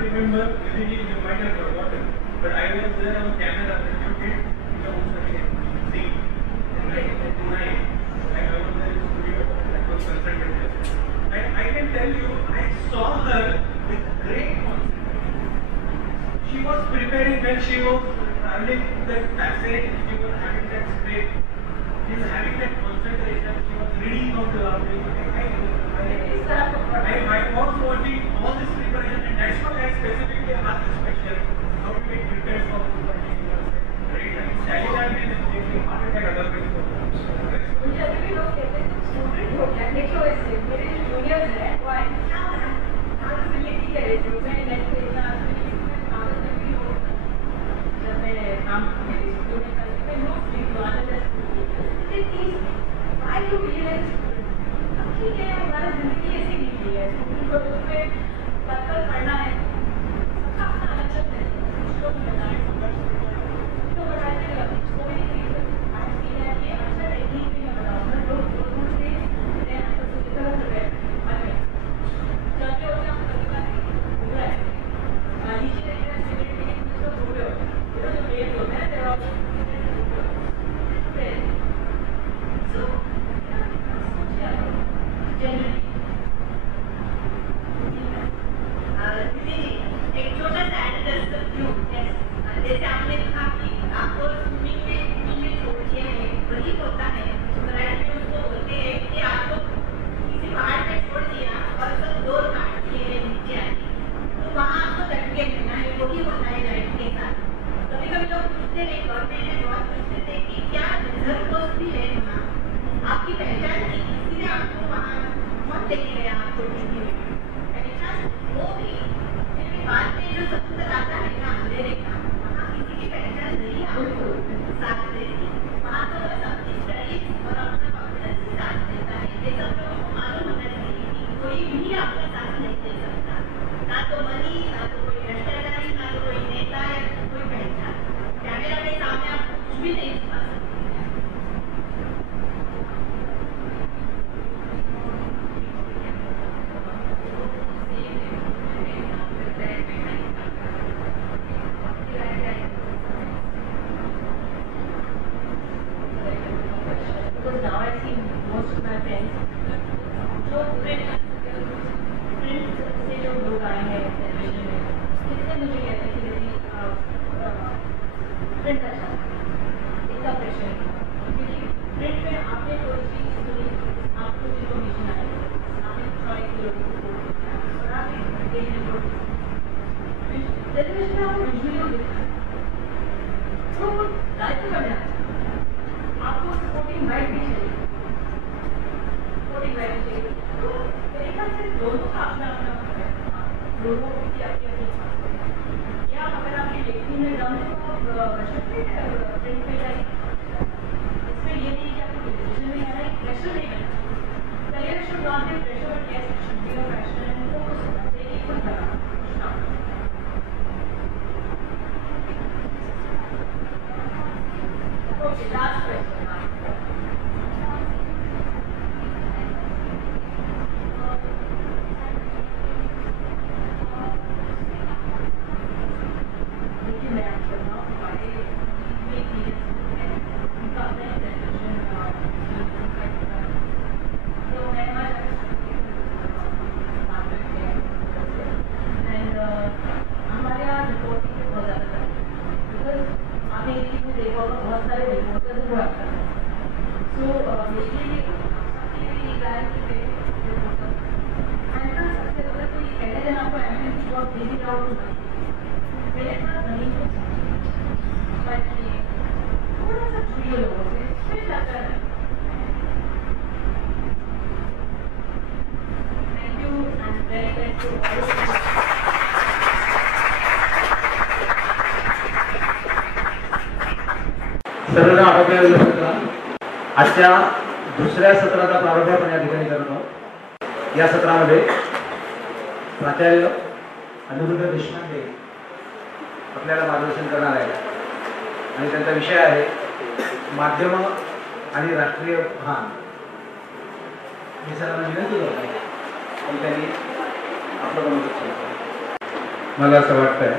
Remember, maybe you might have forgotten, but I was there on camera when you did your scene in 1999. I was there in the studio that was consulted. And I can tell you, I saw her with great confidence. She was preparing when she was traveling that passage, she was having that script, she was having that concentration, she was reading out the language. I was watching all this preparation, and that's why I specifically asked this question: how do we prepare for this particular great time? Shalina may have heart attack otherwise. मुझे अभी भी लोग कहते हैं student हो गया। देखो ऐसे मेरे जो जूनियर्स हैं वो आए क्या आगे से ये कर रहे थे, मैं नेट पे इतना कागज में भी हो, जब मैं काम मेरे स्कूल में करती मैं नोट्स लिख लो आना जैसे 5 टू रियलाइज ठीक है हमारा जिंदगी ऐसी नहीं है। स्कूल को उसमें पत्थर पढ़ना है, सबका अपना अलग शब्द है। कुछ लोग बताएं तो बताए थे वो भी ये अच्छा टेक्निक भी मैं बताऊँगा। लोग दूर से मेरे यहाँ पर तो इतना हो गया जाते होते हम कभी बार पूरा है टेलीविजन में आपको विजुअली दिखता है, तो दायित्व बन जाता है। आपको सपोर्टिंग गाइड भी चाहिए, सपोर्टिंग गाइड चाहिए। तो मेरे ख्याल से दोनों का अपना अपना दोनों की अपनी अपनी खास है। या अगर आपकी लेखनी में दम है तो आप प्रिंट पे जाइए। इसमें ये नहीं कि आपको टेलीविजन में आना एक प्रेशर नहीं करना। Career should not be pressure but yes it should be a passion and focus होना चाहिए कि कुछ करना कुछ ना। Okay last question. सर्वांना आटोपलेल्या आजच्या दुसऱ्या सत्राचा प्रारंभ आपण या ठिकाणी करत आहोत। या सत्रामध्ये प्राचार्य अनिरुद्ध देशपांडे आपल्याला मार्गदर्शन करणार आहे आणि त्यांचा विषय आहे माध्यम आणि राष्ट्रीय भान। मी सरांना विनंती करतो की त्यांनी आपलं बोलणं। मला असं वाटतंय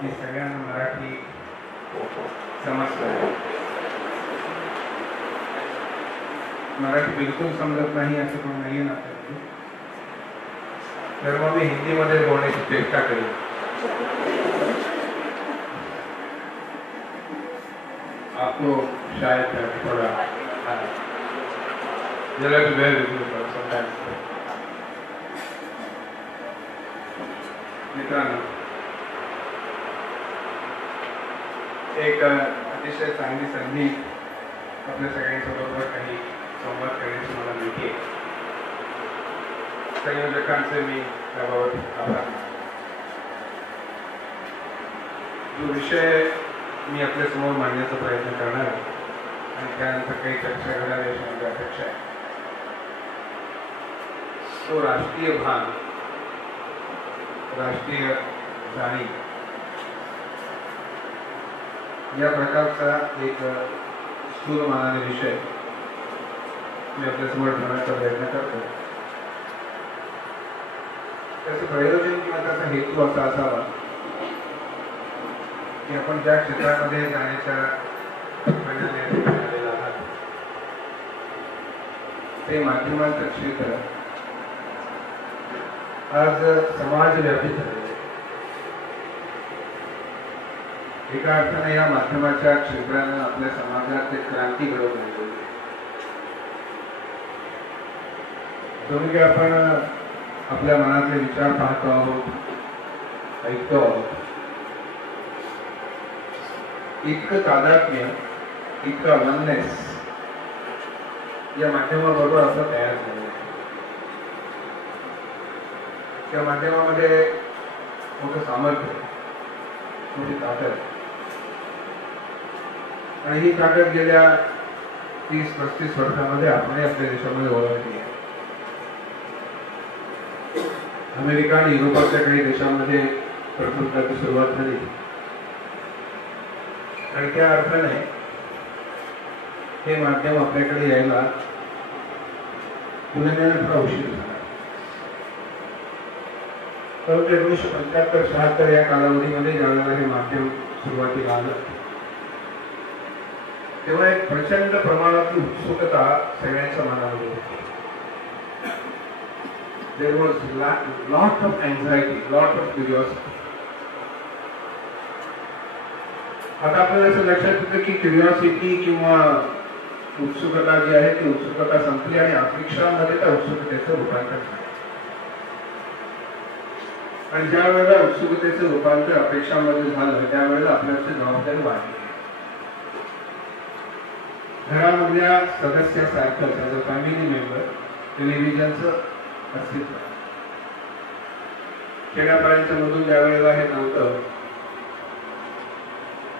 की सगळ्यांना मराठी समजतं, मराठी बिलकुल समजत नाही असं पण नाही ना, तर मग मी हिंदीमध्ये बोलण्याची चेष्टा करेन। आपको शायद थोड़ा जरा भी बेर समटाइम्स। मित्रांनो, एक अतिशय चांगली संधी आपल्या सगळ्यांसोबत काही संवाद करण्याची मला मिळते। संयोजकांचे मी त्याबाबत आभार मानतो। जो विषय मी आपल्या समोर मांडण्याचा प्रयत्न करणार आहे आणि त्यानंतर काही चर्चा घडावी अशी माझी अपेक्षा आहे, तो राष्ट्रीय भान, राष्ट्रीय जाणीव या प्रकारचा एक स्थूलमानाने विषय मी आपल्यासमोर ठेवण्याचा प्रयत्न करतो। त्याचं प्रयोजन किंवा त्याचा हेतू असा असावा की आपण ज्या क्षेत्रामध्ये जाण्याच्या आलेला आहात ते माध्यमांचं क्षेत्र आज समाजव्यापी झालेलं आहे। एका अर्थाने या माध्यमाच्या क्षेत्रानं आपल्या समाजात एक क्रांती घडवून आणली। जणू की आपण आपल्या मनातले विचार पाहतो आहोत, ऐकतो आहोत, इतकं तादात्म्य, इतकं वननेस या माध्यमाबरोबर आपलं तयार झालं आहे। त्या माध्यमामध्ये मोठं सामर्थ्य, मोठी ताकद, आणि ही ताकद गेल्या 30-35 वर्षांमध्ये आपण आपल्या देशामध्ये ओळखली आहे। अमेरिका आणि युरोपाच्या काही देशांमध्ये प्रथमताची सुरुवात झाली आणि त्या अर्थाने हे माध्यम आपल्याकडे यायला तुलनेने थोडा उशीर झाला। परंतु 1975-76 या कालावधीमध्ये ज्यावेळेला हे माध्यम सुरुवातीला आलं तेव्हा एक प्रचंड प्रमाणातली उत्सुकता सगळ्यांच्या मनामध्ये होती। There was lot of anxiety, lot of curiosity. आता आपल्याला असं लक्षात येतं की क्युरिओसिटी किंवा उत्सुकता जी आहे ती उत्सुकता संपली आणि अपेक्षांमध्ये त्या उत्सुकतेचं रूपांतर झालं। आणि ज्या वेळेला उत्सुकतेचं रूपांतर अपेक्षांमध्ये झालं त्यावेळेला आपल्याची जबाबदारी वाढली. घरामधल्या सदस्यासारखं त्याचं फॅमिली मेंबर टेलिव्हिजनचं अस्तित्व. खेड्यापाड्यांच्या मधून ज्या वेळेला हे नव्हतं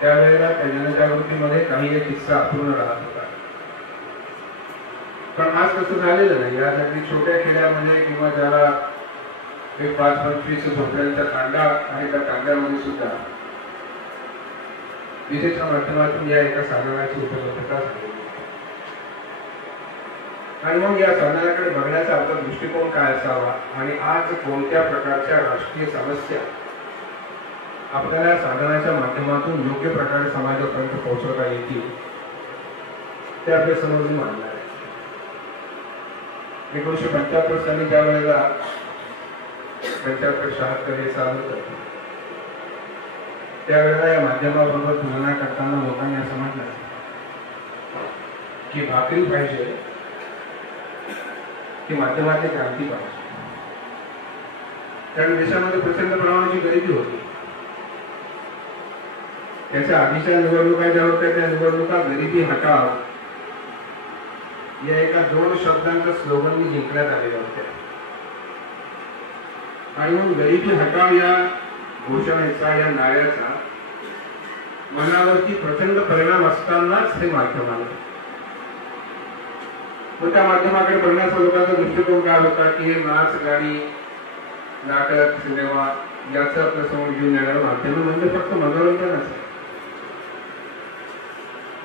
त्यावेळेला त्या जनजागृतीमध्ये काही एक किस्सा अपूर्ण राहत होता. पण आज तसं झालेलं नाही. यासाठी छोट्या खेड्यामध्ये किंवा ज्याला एक 5-25 झोपड्यांचा तांडा आहे त्या तांड्यामध्ये सुद्धा विजेच्या माध्यमातून या एका साधनाची उपलब्धता झाली. आणि मग या साधनाकडे बघण्याचा आपला दृष्टिकोन काय असावा आणि आज कोणत्या प्रकारच्या राष्ट्रीय समस्या आपल्याला या साधनाच्या माध्यमातून योग्य प्रकारे समाजापर्यंत पोहोचवता येतील ते आपल्या समोर मी मांडणार आहे. 1975 साली ज्या वेळेला 75-76 हे साल होतं त्यावेळेला या माध्यमाबरोबर तुलना करताना लोकांनी असं म्हटलं की भाकरी पाहिजे की माध्यमाची क्रांती पाहिजे. कारण देशामध्ये प्रचंड प्रमाणाची गरिबी होती. त्याच्या आधीच्या निवडणुका ज्या होत्या त्या निवडणुका गरिबी हटाव या एका 2 शब्दांच्या स्लोगननी जिंकण्यात आलेल्या होत्या. आणि मग गरिबी हटाव या घोषणेचा या नाऱ्याचा मनावरती प्रचंड परिणाम असतानाच हे माध्यम आलं. मग त्या माध्यमाकडे बघण्याचा लोकांचा दृष्टिकोन काय होता की हे नाच गाणी नाटक सिनेमा याचं आपल्या समोर घेऊन येणारं माध्यम म्हणजे फक्त मनोरंजनच आहे.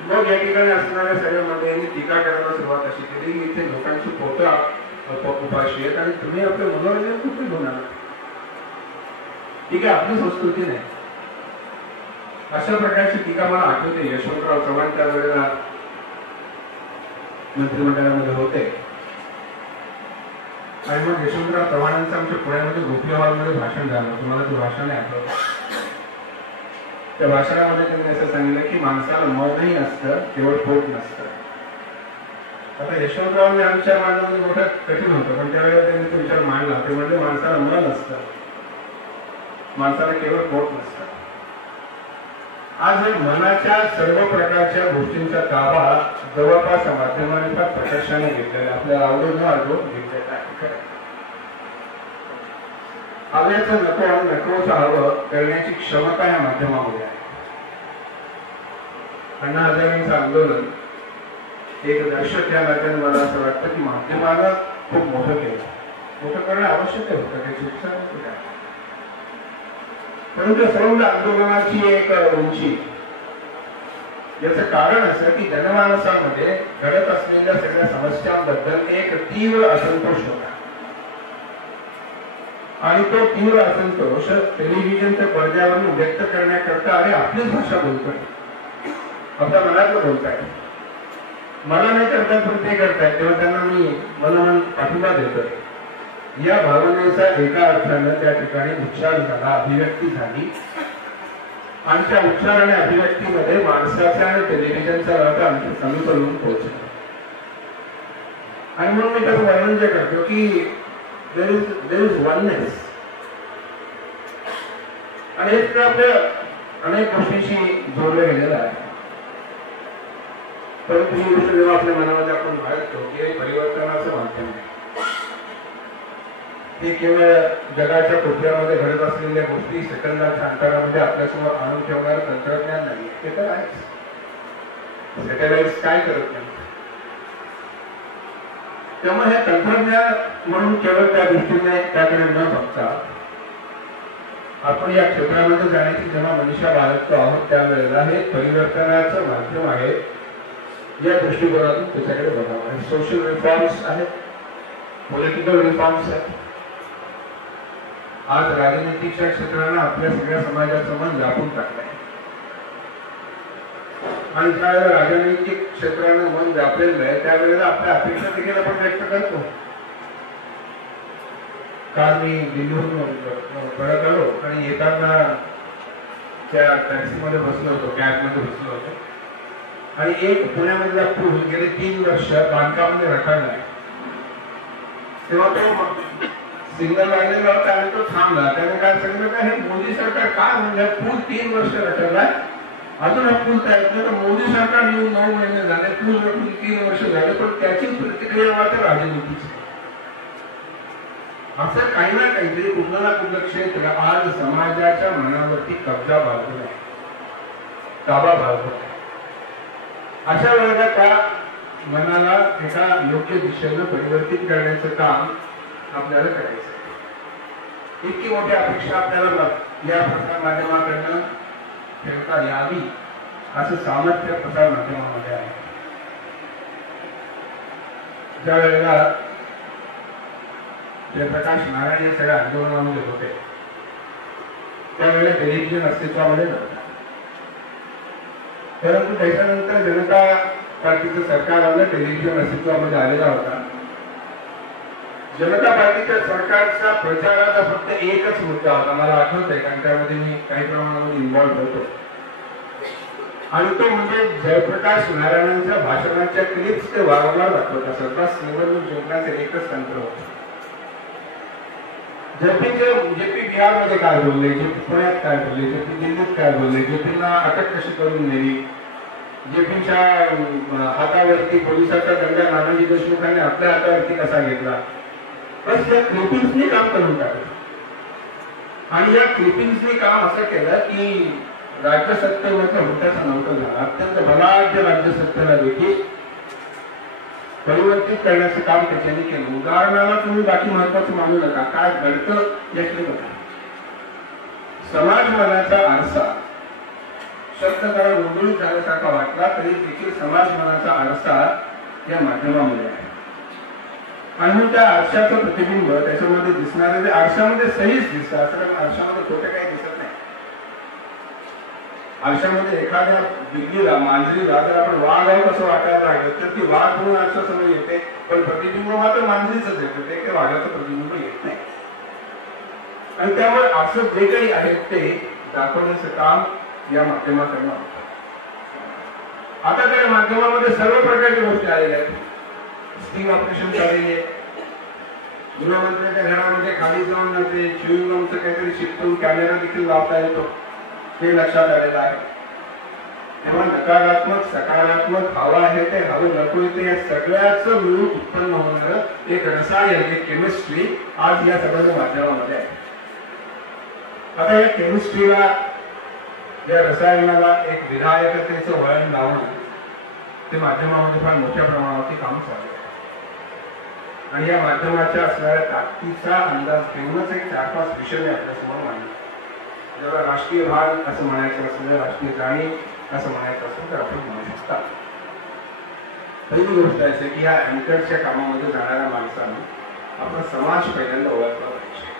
मग या ठिकाणी असणाऱ्या सगळ्या मंडळींनी टीका करायला सुरुवात अशी केली की इथे लोकांची पोतं उपाशी आहेत आणि तुम्ही आपलं मनोरंजन कुठे घेऊन आला. ठीक आहे आपली संस्कृती नाही. अशा प्रकारची टीका मला आठवते. यशवंतराव चव्हाण त्या वेळेला मंत्रिमंडळामध्ये होते आणि मग यशवंतराव चव्हाणांचं आमच्या पुण्यामध्ये गोखले हॉलमध्ये भाषण झालं. तुम्हाला ते भाषण आहे आठवतं. त्या भाषणामध्ये त्यांनी असं सांगितलं की माणसाला मनही असतं केवळ पोट नसतं. आता यशवंतरावांनी हा विचार मांडणं म्हणजे मोठं कठीण होतं पण त्यावेळेला त्यांनी तो विचार मांडला. ते म्हणजे माणसाला मन असतं माणसाला केवळ पोट नसतं. आज मनाच्या सर्व प्रकारच्या गोष्टींचा ताबा जवळपास माध्यमांनी फार प्रकर्षाने घेतलेला आपल्याला आवडून न आवडो घेतलेला आहे. हव्याचं नको आणि नकोचं हवं करण्याची क्षमता या माध्यमामध्ये आहे. अण्णा हजारेंचं आंदोलन एक दर्शक या नात्याने मला असं वाटतं की माध्यमानं खूप मोठं केलं. मोठं करणं आवश्यक होतं त्याची इच्छा नव्हती काय. परंतु सर्व आंदोलनाची एक उंची याचं कारण असं की जनमानसामध्ये घडत असलेल्या सगळ्या समस्यांबद्दल एक तीव्र असंतोष होता आणि तो तीव्र असंतोष टेलिव्हिजनच्या पडद्यावरून व्यक्त करण्याकरता अरे आपलीच भाषा बोलतोय आपल्या मनातलं बोलताय मला नाही करतात पण ते करतायत तेव्हा त्यांना मी मनोमन पाठिंबा देतोय. या भावनेचा एका अर्थानं त्या ठिकाणी उच्चार झाला अभिव्यक्ती झाली आणि त्या उच्चार आणि अभिव्यक्तीमध्ये माणसाचा आणि टेलिव्हिजनचा नाता आणखी समीपरून पोहोचला. आणि म्हणून मी त्याचं वर्णन जे करतो की there is oneness आणि हे आपल्या अनेक गोष्टींशी जोडलं गेलेलं आहे. परंतु ही गोष्ट जेव्हा आपल्या मनामध्ये आपण बाळगतो की हे परिवर्तनाचं माध्यम आहे. ते केवळ जगाच्या कोपऱ्यामध्ये घडत असलेल्या गोष्टी सेकंदाच्या अंतरामध्ये आपल्यासमोर आणून ठेवणारं तंत्रज्ञान नाही. ते तर आहेच. सॅटेलाइट्स काय करत नाही. त्यामुळे हे तंत्रज्ञान म्हणून केवळ त्या दृष्टीने त्याकडे न बघता आपण या क्षेत्रामध्ये जाण्याची जेव्हा मनीषा बाळगतो आहोत त्यावेळेला हे परिवर्तनाचं माध्यम आहे या दृष्टिकोनातून त्याच्याकडे बघावं. सोशल रिफॉर्म्स आहेत पॉलिटिकल रिफॉर्म्स आहेत. आज राजनीतीच्या क्षेत्रानं आपल्या सगळ्या समाजाचं मन व्यापून टाकलंय आणि ज्यावेळेला राजनैतिक क्षेत्रानं मन व्यापलेलं आहे त्यावेळेला आपल्या अपेक्षा देखील आपण व्यक्त करतो. काल मी दिल्लीहून परत आलो आणि येताना त्या टॅक्सीमध्ये बसलो होतो कॅबमध्ये बसलो होतो आणि एक पुण्यामधला पूल गेले 3 वर्ष बांधकामाने रखडलाय. तेव्हा तो सिग्नल लागलेला होता आणि तो थांबला. त्याने काय सांगितलं का हे मोदी सरकार काय म्हणजे पूल 3 वर्ष रखडलाय, अजून हा पूल तयार नाही. तर मोदी सरकार येऊन 9 महिने झाले, पूल रखून 3 वर्ष झाले, पण त्याची प्रतिक्रिया मात्र राजनीतीची. असं काही ना काहीतरी कुठलं ना कुठलं क्षेत्र आज समाजाच्या मनावरती कब्जा बाळगून आहे, ताबा बाळगून आहे. अशा वेळेला त्या मनाला एका योग्य दिशेनं परिवर्तित करण्याचं काम आपल्याला करायचं आहे. इतकी मोठी अपेक्षा आपल्याला या प्रसार माध्यमाकडनं ठेवता यावी असं सामर्थ्य प्रसार माध्यमामध्ये आहे. ज्या वेळेला जयप्रकाश नारायण या सगळ्या आंदोलनामध्ये होते त्यावेळेला टेलिव्हिजन अस्तित्वामध्ये नव्हतं. परंतु त्याच्यानंतर जनता पार्टीचं सरकार आलं, टेलिव्हिजन अस्तित्वामध्ये आलेला होता. जनता पार्टीच्या सरकारचा प्रचाराचा फक्त एकच मुद्दा होता, मला आठवत आहे, कारण त्यामध्ये मी काही प्रमाणामध्ये इन्व्हॉल्व होतो, आणि तो म्हणजे जयप्रकाश नारायणांच्या भाषणाच्या क्लिप्स ते वारंवार दाखवत असत. बस निवडणूक जिंकण्याचं एकच तंत्र होतं. जेपी बिहारमध्ये काय बोलले, जेपी पुण्यात काय बोलले, जेपी दिल्लीत काय बोलले, जेपीना अटक कशी करून नेली, जेपीच्या हातावरती पोलिसाचा दंड नानाजी देशमुखांनी आपल्या हातावरती कसा घेतला, बस या क्लिपिंग्सनी काम करून टाकलं. आणि या क्लिपिंग्सनी काम असं केलं की राज्यसत्तेवरच्या हुट्याचा नव्हतं झाला. अत्यंत बलाढ्य राज्यसत्तेला देखील परिवर्तित करण्याचं काम त्याच्याने केलं. उदाहरणाला तुम्ही बाकी महत्वाचं मानू नका, काय घडतं याकडे बघा. समाज मनाचा आरसा शब्द जरा गोंधळीत झाल्यासारखा वाटला तरी देखील समाज मनाचा आरसा या माध्यमामध्ये आहे. आणि त्या आरशाचं प्रतिबिंब त्याच्यामध्ये दिसणारे आरशामध्ये सहीच दिसतं, असं आरशामध्ये खोटं काही दिसत नाही. आरशामध्ये एखाद्या बिल्लीला, मांजरीला जर आपण वाघ आहोत असं वाटायला लागलं तर ती वाघ म्हणून आरशासमोर येते, पण प्रतिबिंब मात्र मांजरीच येतं, ते काही वाघाचं प्रतिबिंब येत नाही. आणि त्यामुळे असं जे काही आहे ते दाखवण्याचं काम या माध्यमाकडनं होतं. आता त्या माध्यमामध्ये सर्व प्रकारच्या गोष्टी आलेल्या आहेत. स्टिंग ऑपरेशन चाललेली आहे. गृहमंत्र्यांच्या घरामध्ये खाली जाऊन ते च्युइंगमचं काहीतरी शिकवून कॅमेरा देखील लावता येतो, ते लक्षात आलेलं आहे. तेव्हा नकारात्मक सकारात्मक हवं आहे ते हवं नको ते या सगळ्याचं मिळून उत्पन्न होणारं एक रसायन, एक केमिस्ट्री आज या सगळ्या माध्यमामध्ये आहे. आता या केमिस्ट्रीला, या रसायनाला एक विधायकतेचं वळण लावणं ते माध्यमामध्ये फार मोठ्या प्रमाणावरती काम चालू आहे. आणि या माध्यमाच्या असणाऱ्या ताकदीचा अंदाज घेऊनच एक 4-5 विषय मी आपल्यासमोर मांडले. ज्याला राष्ट्रीय भाग असं म्हणायचं असेल, राष्ट्रीय जाणीव असं म्हणायचं असेल तर आपण म्हणू शकता. पहिली गोष्ट अशी की या अँकरच्या कामामध्ये जाणाऱ्या माणसानं आपला समाज पहिल्यांदा ओळखला पाहिजे.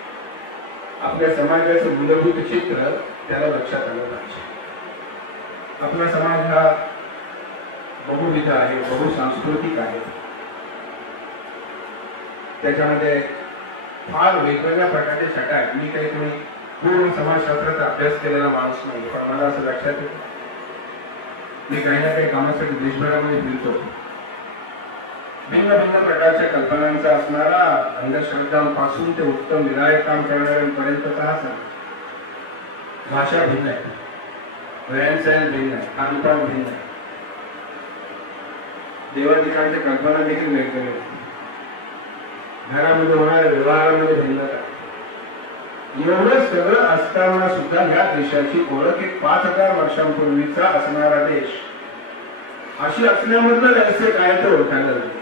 आपल्या समाजाचं मूलभूत चित्र त्याला लक्षात आलं पाहिजे. आपला समाज हा बहुविध आहे, बहुसांस्कृतिक आहे. त्याच्यामध्ये फार वेगवेगळ्या प्रकारचे छटा आहेत. मी काही कोणी पूर्ण समाजशास्त्राचा अभ्यास केलेला माणूस नाही, पण मला असं लक्षात येतं मी काही ना काही कामासाठी देशभरामध्ये फिरतो. भिन्न भिन्न प्रकारच्या कल्पनांचा असणारा, अंधश्रद्धांपासून ते उत्तम विधायक काम करणाऱ्यांपर्यंतचा हा समाज. भाषा भिन्न आहे, रहनसहन भिन्न आहे, खानपान भिन्न आहे, देवाधिकांच्या कल्पना देखील वेगवेगळ्या, घरामध्ये होणाऱ्या व्यवहारामध्ये भिन्नता. एवढं सगळं असताना सुद्धा या देशाची ओळख एक 5000 वर्षांपूर्वीचा असणारा देश अशी असल्यामधलं रहस्य काय तर ओळखायला लागले.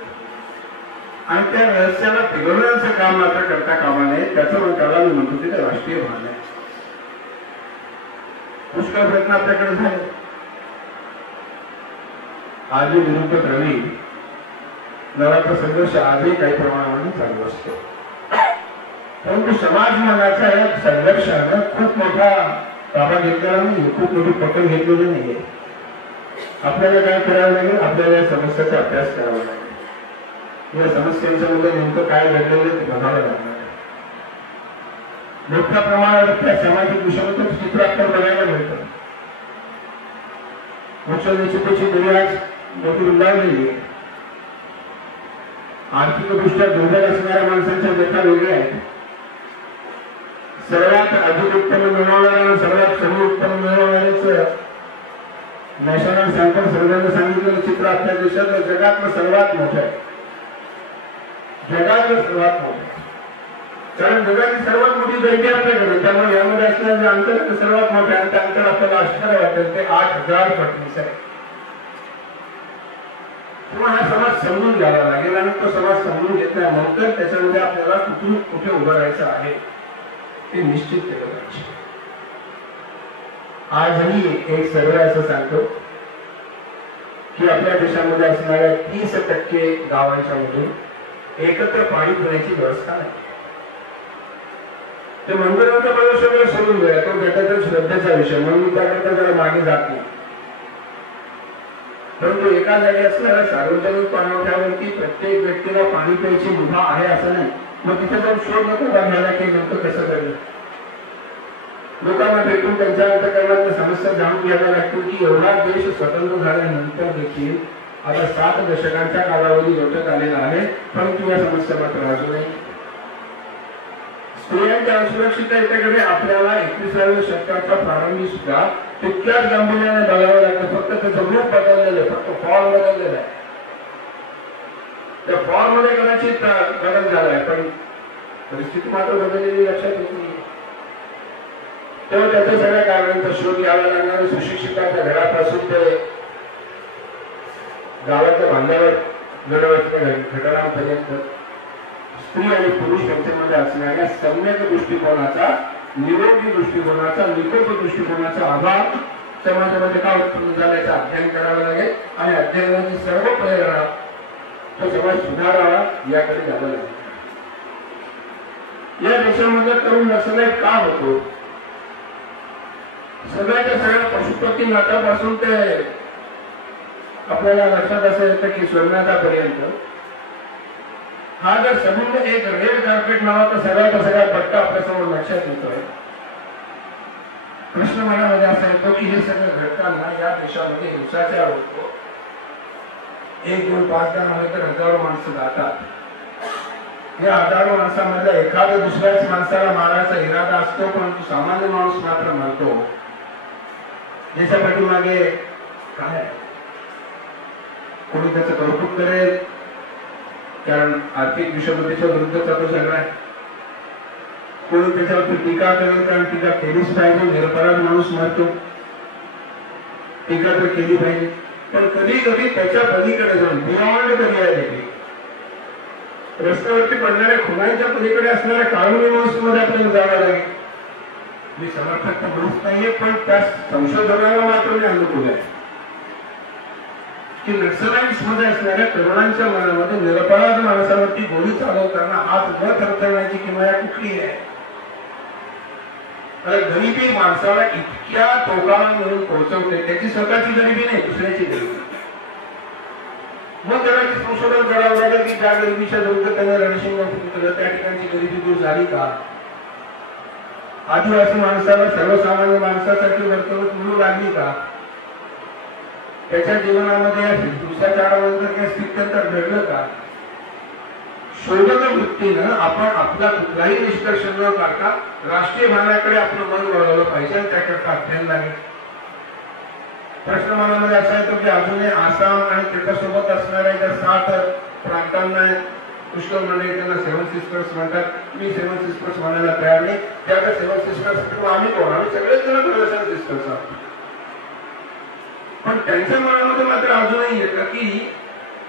आणि त्या रहस्याला फिरवण्याचं काम मात्र करता कामा नये. त्याचं त्याला मी म्हणतो ते राष्ट्रीय भान आहे. पुष्कळ प्रयत्न आपल्याकडे झाले. आजी विरुद्ध द्रविड नावाचा संघर्ष आजही काही प्रमाणामध्ये चालू असतो. परंतु समाज मनाच्या या संघर्षानं खूप मोठा ताबा घेतलेला नाही, खूप मोठी पकड घेतलेली नाहीये. आपल्याला काय करावं लागेल, आपल्याला या समस्याचा अभ्यास करावा लागेल. या समस्यांच्या मध्ये नेमकं काय घडलेलं ते बघावं लागणार. मोठ्या प्रमाणावर त्या सामाजिक विषमतेचं चित्र आपल्याला बघायला मिळतं. उच्च-निचतेची दरी आज मोठी उंडाळलेली आहे. आर्थिकदृष्ट्या दुर्बल असणाऱ्या माणसांच्या व्यथा वेगळ्या आहेत. सर्वात अधिक उत्पन्न मिळवणारा आणि सर्वात कमी उत्पन्न मिळवणारेच नॅशनल सँकर सर्व्हेनं सांगितलेलं चित्र आपल्या देशातलं जगातलं सर्वात मोठं आहे. जगातलं सर्वात मोठं, कारण जगाची सर्वात मोठी गरिबी आपल्याकडे, त्यामुळे यामध्ये असणारे अंतर सर्वात मोठं आहे. आणि त्या अंतर आपल्याला आश्चर्य वाटेल ते 8,000 पटीच आहे. तेव्हा हा समाज समजून घ्यावा लागेल आणि तो समाज समजून घेतल्यानंतर त्याच्यामध्ये आपल्याला कुठून कुठे उभं राहायचं आहे ते निश्चित केलं पाहिजे. आजही एक सर्वे असं सांगतो की आपल्या देशामध्ये असणाऱ्या 30% गावांच्या मधून एकत्र पाणी पिण्याची व्यवस्था नाही. ते मंदिराचा प्रवेश सोडून गेला, तो त्याच्यातच श्रद्धेचा विषय म्हणून मी त्याकरता जरा मागे जात नाही. परंतु एका जागी असणाऱ्या सार्वजनिक पाणवठ्यावरती प्रत्येक व्यक्तीला पाणी प्यायची मुभा आहे असं नाही. मग तिथे जाऊन शोध नको घालण्याला की नेमकं कसं करेल. लोकांना भेटून त्यांच्या अंतःकरणातल्या समस्या जाणून घ्याव्या लागतील की एवढा देश स्वतंत्र झाल्यानंतर देखील आता 7 दशकांच्या कालावधी लोटत आलेला आहे, परंतु या समस्या मात्र अजूनही स्त्रियांच्या असुरक्षिततेकडे आपल्याला 21व्या शतकाच्या प्रारंभी सुद्धा तितक्याच गांभीर्याने बघावं लागतं. फक्त त्याचं रूप बदललेलं आहे, फक्त फॉर्म बदललेला आहे. त्या फॉर्म मध्ये कदाचित बदल झालाय, पण परिस्थिती मात्र बदललेली लक्षात येत नाही. तेव्हा त्याच्या सगळ्या कारणांचा शोध घ्यावा लागणार. सुशिक्षितांच्या घरापासून ते गावाच्या बांधावर घटनांपर्यंत स्त्री आणि पुरुष यांच्यामध्ये असणाऱ्या सम्यक दृष्टिकोनाचा, निरोगी दृष्टिकोनाचा, निकोप दृष्टिकोनाचा अभाव समाजामध्ये का उत्पन्न झाल्याचं अध्ययन करावं लागेल. आणि अध्ययनाची सर्व प्रेरणा तो समाज सुधारावा याकडे जावं लागेल. या देशामध्ये तरुण नक्सलाईट का होतो? सगळ्याच्या सगळ्या पशुपती नाटापासून ते आपल्याला लक्षात असं येतं की स्वर्णातापर्यंत हा जर संबंध एक रेड कार्पेट नावाचा सगळ्याचा सगळा पट्टा आपल्यासमोर लक्षात येतोय. प्रश्न मनामध्ये असा येतो की हे सगळं घडताना या देशामध्ये हिंसाचार होतो. 1, 2, 5, 10 नव्हे तर हजारो माणसं जातात. या हजारो माणसामध्ये एखाद्या दुसऱ्याच माणसाला मारायचा इरादा असतो, परंतु सामान्य माणूस मात्र म्हणतो. याच्या पाठीमागे काय? कोणी त्याचं कौतुक करेल कारण आर्थिक विषमतेच्या विरुद्धचा तो सगळा आहे. कोणी त्याच्यावरती टीका करेल कारण टीका केलीच पाहिजे. निरपराध माणूस मारतो, टीका तर केली पाहिजे. पण कधी कधी त्याच्या पलीकडे जाऊन बियॉन्ड द रियालिटी रस्त्यावरती पडणाऱ्या खुनांच्या पलीकडे असणाऱ्या कानूनी व्यवस्थेमध्ये आपल्याला जावं लागेल. मी समर्थक म्हणत नाहीये, पण त्या संशोधनाला मात्र मी अनुकूल आहे की नक्सलाइट्स मध्ये असणाऱ्या तरुणांच्या मनामध्ये निरपराध माणसावरती गोळी चालवताना हात न थरथरण्याची किमया कुठली आहे? गरिबी माणसाला इतक्या टोकाला मिळून पोहोचवते, त्याची स्वतःची गरिबी नाही, दुसऱ्याची गरिबी. मग त्याला संशोधन करावं लागेल की ज्या गरिबीच्या विरुद्ध त्याने रणशिंग केलं त्या ठिकाणची गरिबी दूर झाली का? आदिवासी माणसाला सर्वसामान्य माणसासारखी वर्तणूक मिळू लागली का? त्याच्या जीवनामध्ये हिंसाचारानंतर काही स्थित्यंतर घडलं का? शोधक वृत्तीनं आपण आपला कुठलाही निष्कर्ष न काढता राष्ट्रीय भावनाकडे आपलं मन वळवलं पाहिजे आणि त्याकरता अध्ययन लागेल. प्रश्न मनामध्ये असा येतो की अजूनही आसाम आणि त्याच्यासोबत असणाऱ्या ज्या 7 प्रांतांना पुष्कळ मंडळी त्यांना 7 सिस्टर्स म्हणतात. मी 7 सिस्टर्स म्हणायला तयार नाही. त्या 7 सिस्टर्स आम्ही कोण? आम्ही सगळेच जण 7 सिस्टर्स आहोत. पण त्यांच्या मनामध्ये मात्र अजूनही येतं की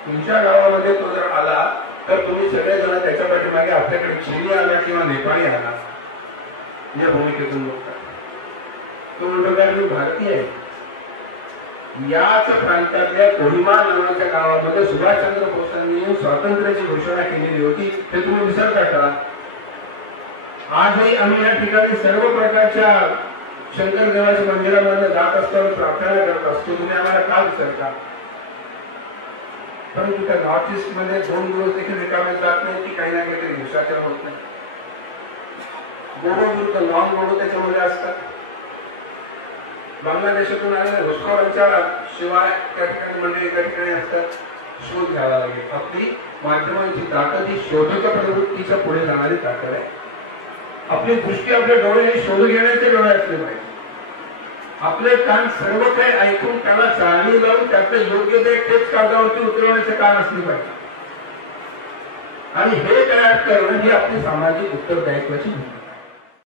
तुमच्या गावामध्ये तो जर आला तर तुम्ही सगळेजण त्याच्या पाठीमागे आपल्याकडे चिनी आला किंवा नेपाळी आला या भूमिकेतून बघतात. तो म्हणतो काय मी भारतीय आहे. याच प्रांतातल्या कोहिमा नावाच्या गावामध्ये सुभाषचंद्र बोसांनी स्वातंत्र्याची घोषणा केलेली होती. ते तुम्ही विसरता का? आजही आम्ही या ठिकाणी सर्व प्रकारच्या शंकर देवाच्या मंदिरामध्ये जात असतो, प्रार्थना करत असतो. तुम्ही आम्हाला का विसरता? परंतु त्या नॉर्थ ईस्ट मध्ये 2 दिवस देखील रिकामे जात नाही की काही ना काहीतरी हिंसाचार होत नाही. बोडो विरुद्ध नॉन बोडो त्याच्यामध्ये असतात. बांगलादेशातून आलेल्या घुसखोरांच्या शिवाय त्या ठिकाणी मंडळी त्या ठिकाणी असतात. शोध घ्यावा लागेल. आपली माध्यमांची ताकद ही शोधक प्रवृत्तीच्या पुढे जाणारी ताकद आहे. आपली दृष्टी, आपले डोळे हे शोध घेण्याचे डोळे असले पाहिजे. आपले कान सर्व काही ऐकून त्याला चालू लावून त्याचं योग्य ते तेच कागदावरती उतरवण्याचे कान असले पाहिजे. आणि हे तयार करणं ही आपली सामाजिक उत्तरदायित्वाची भूमिका.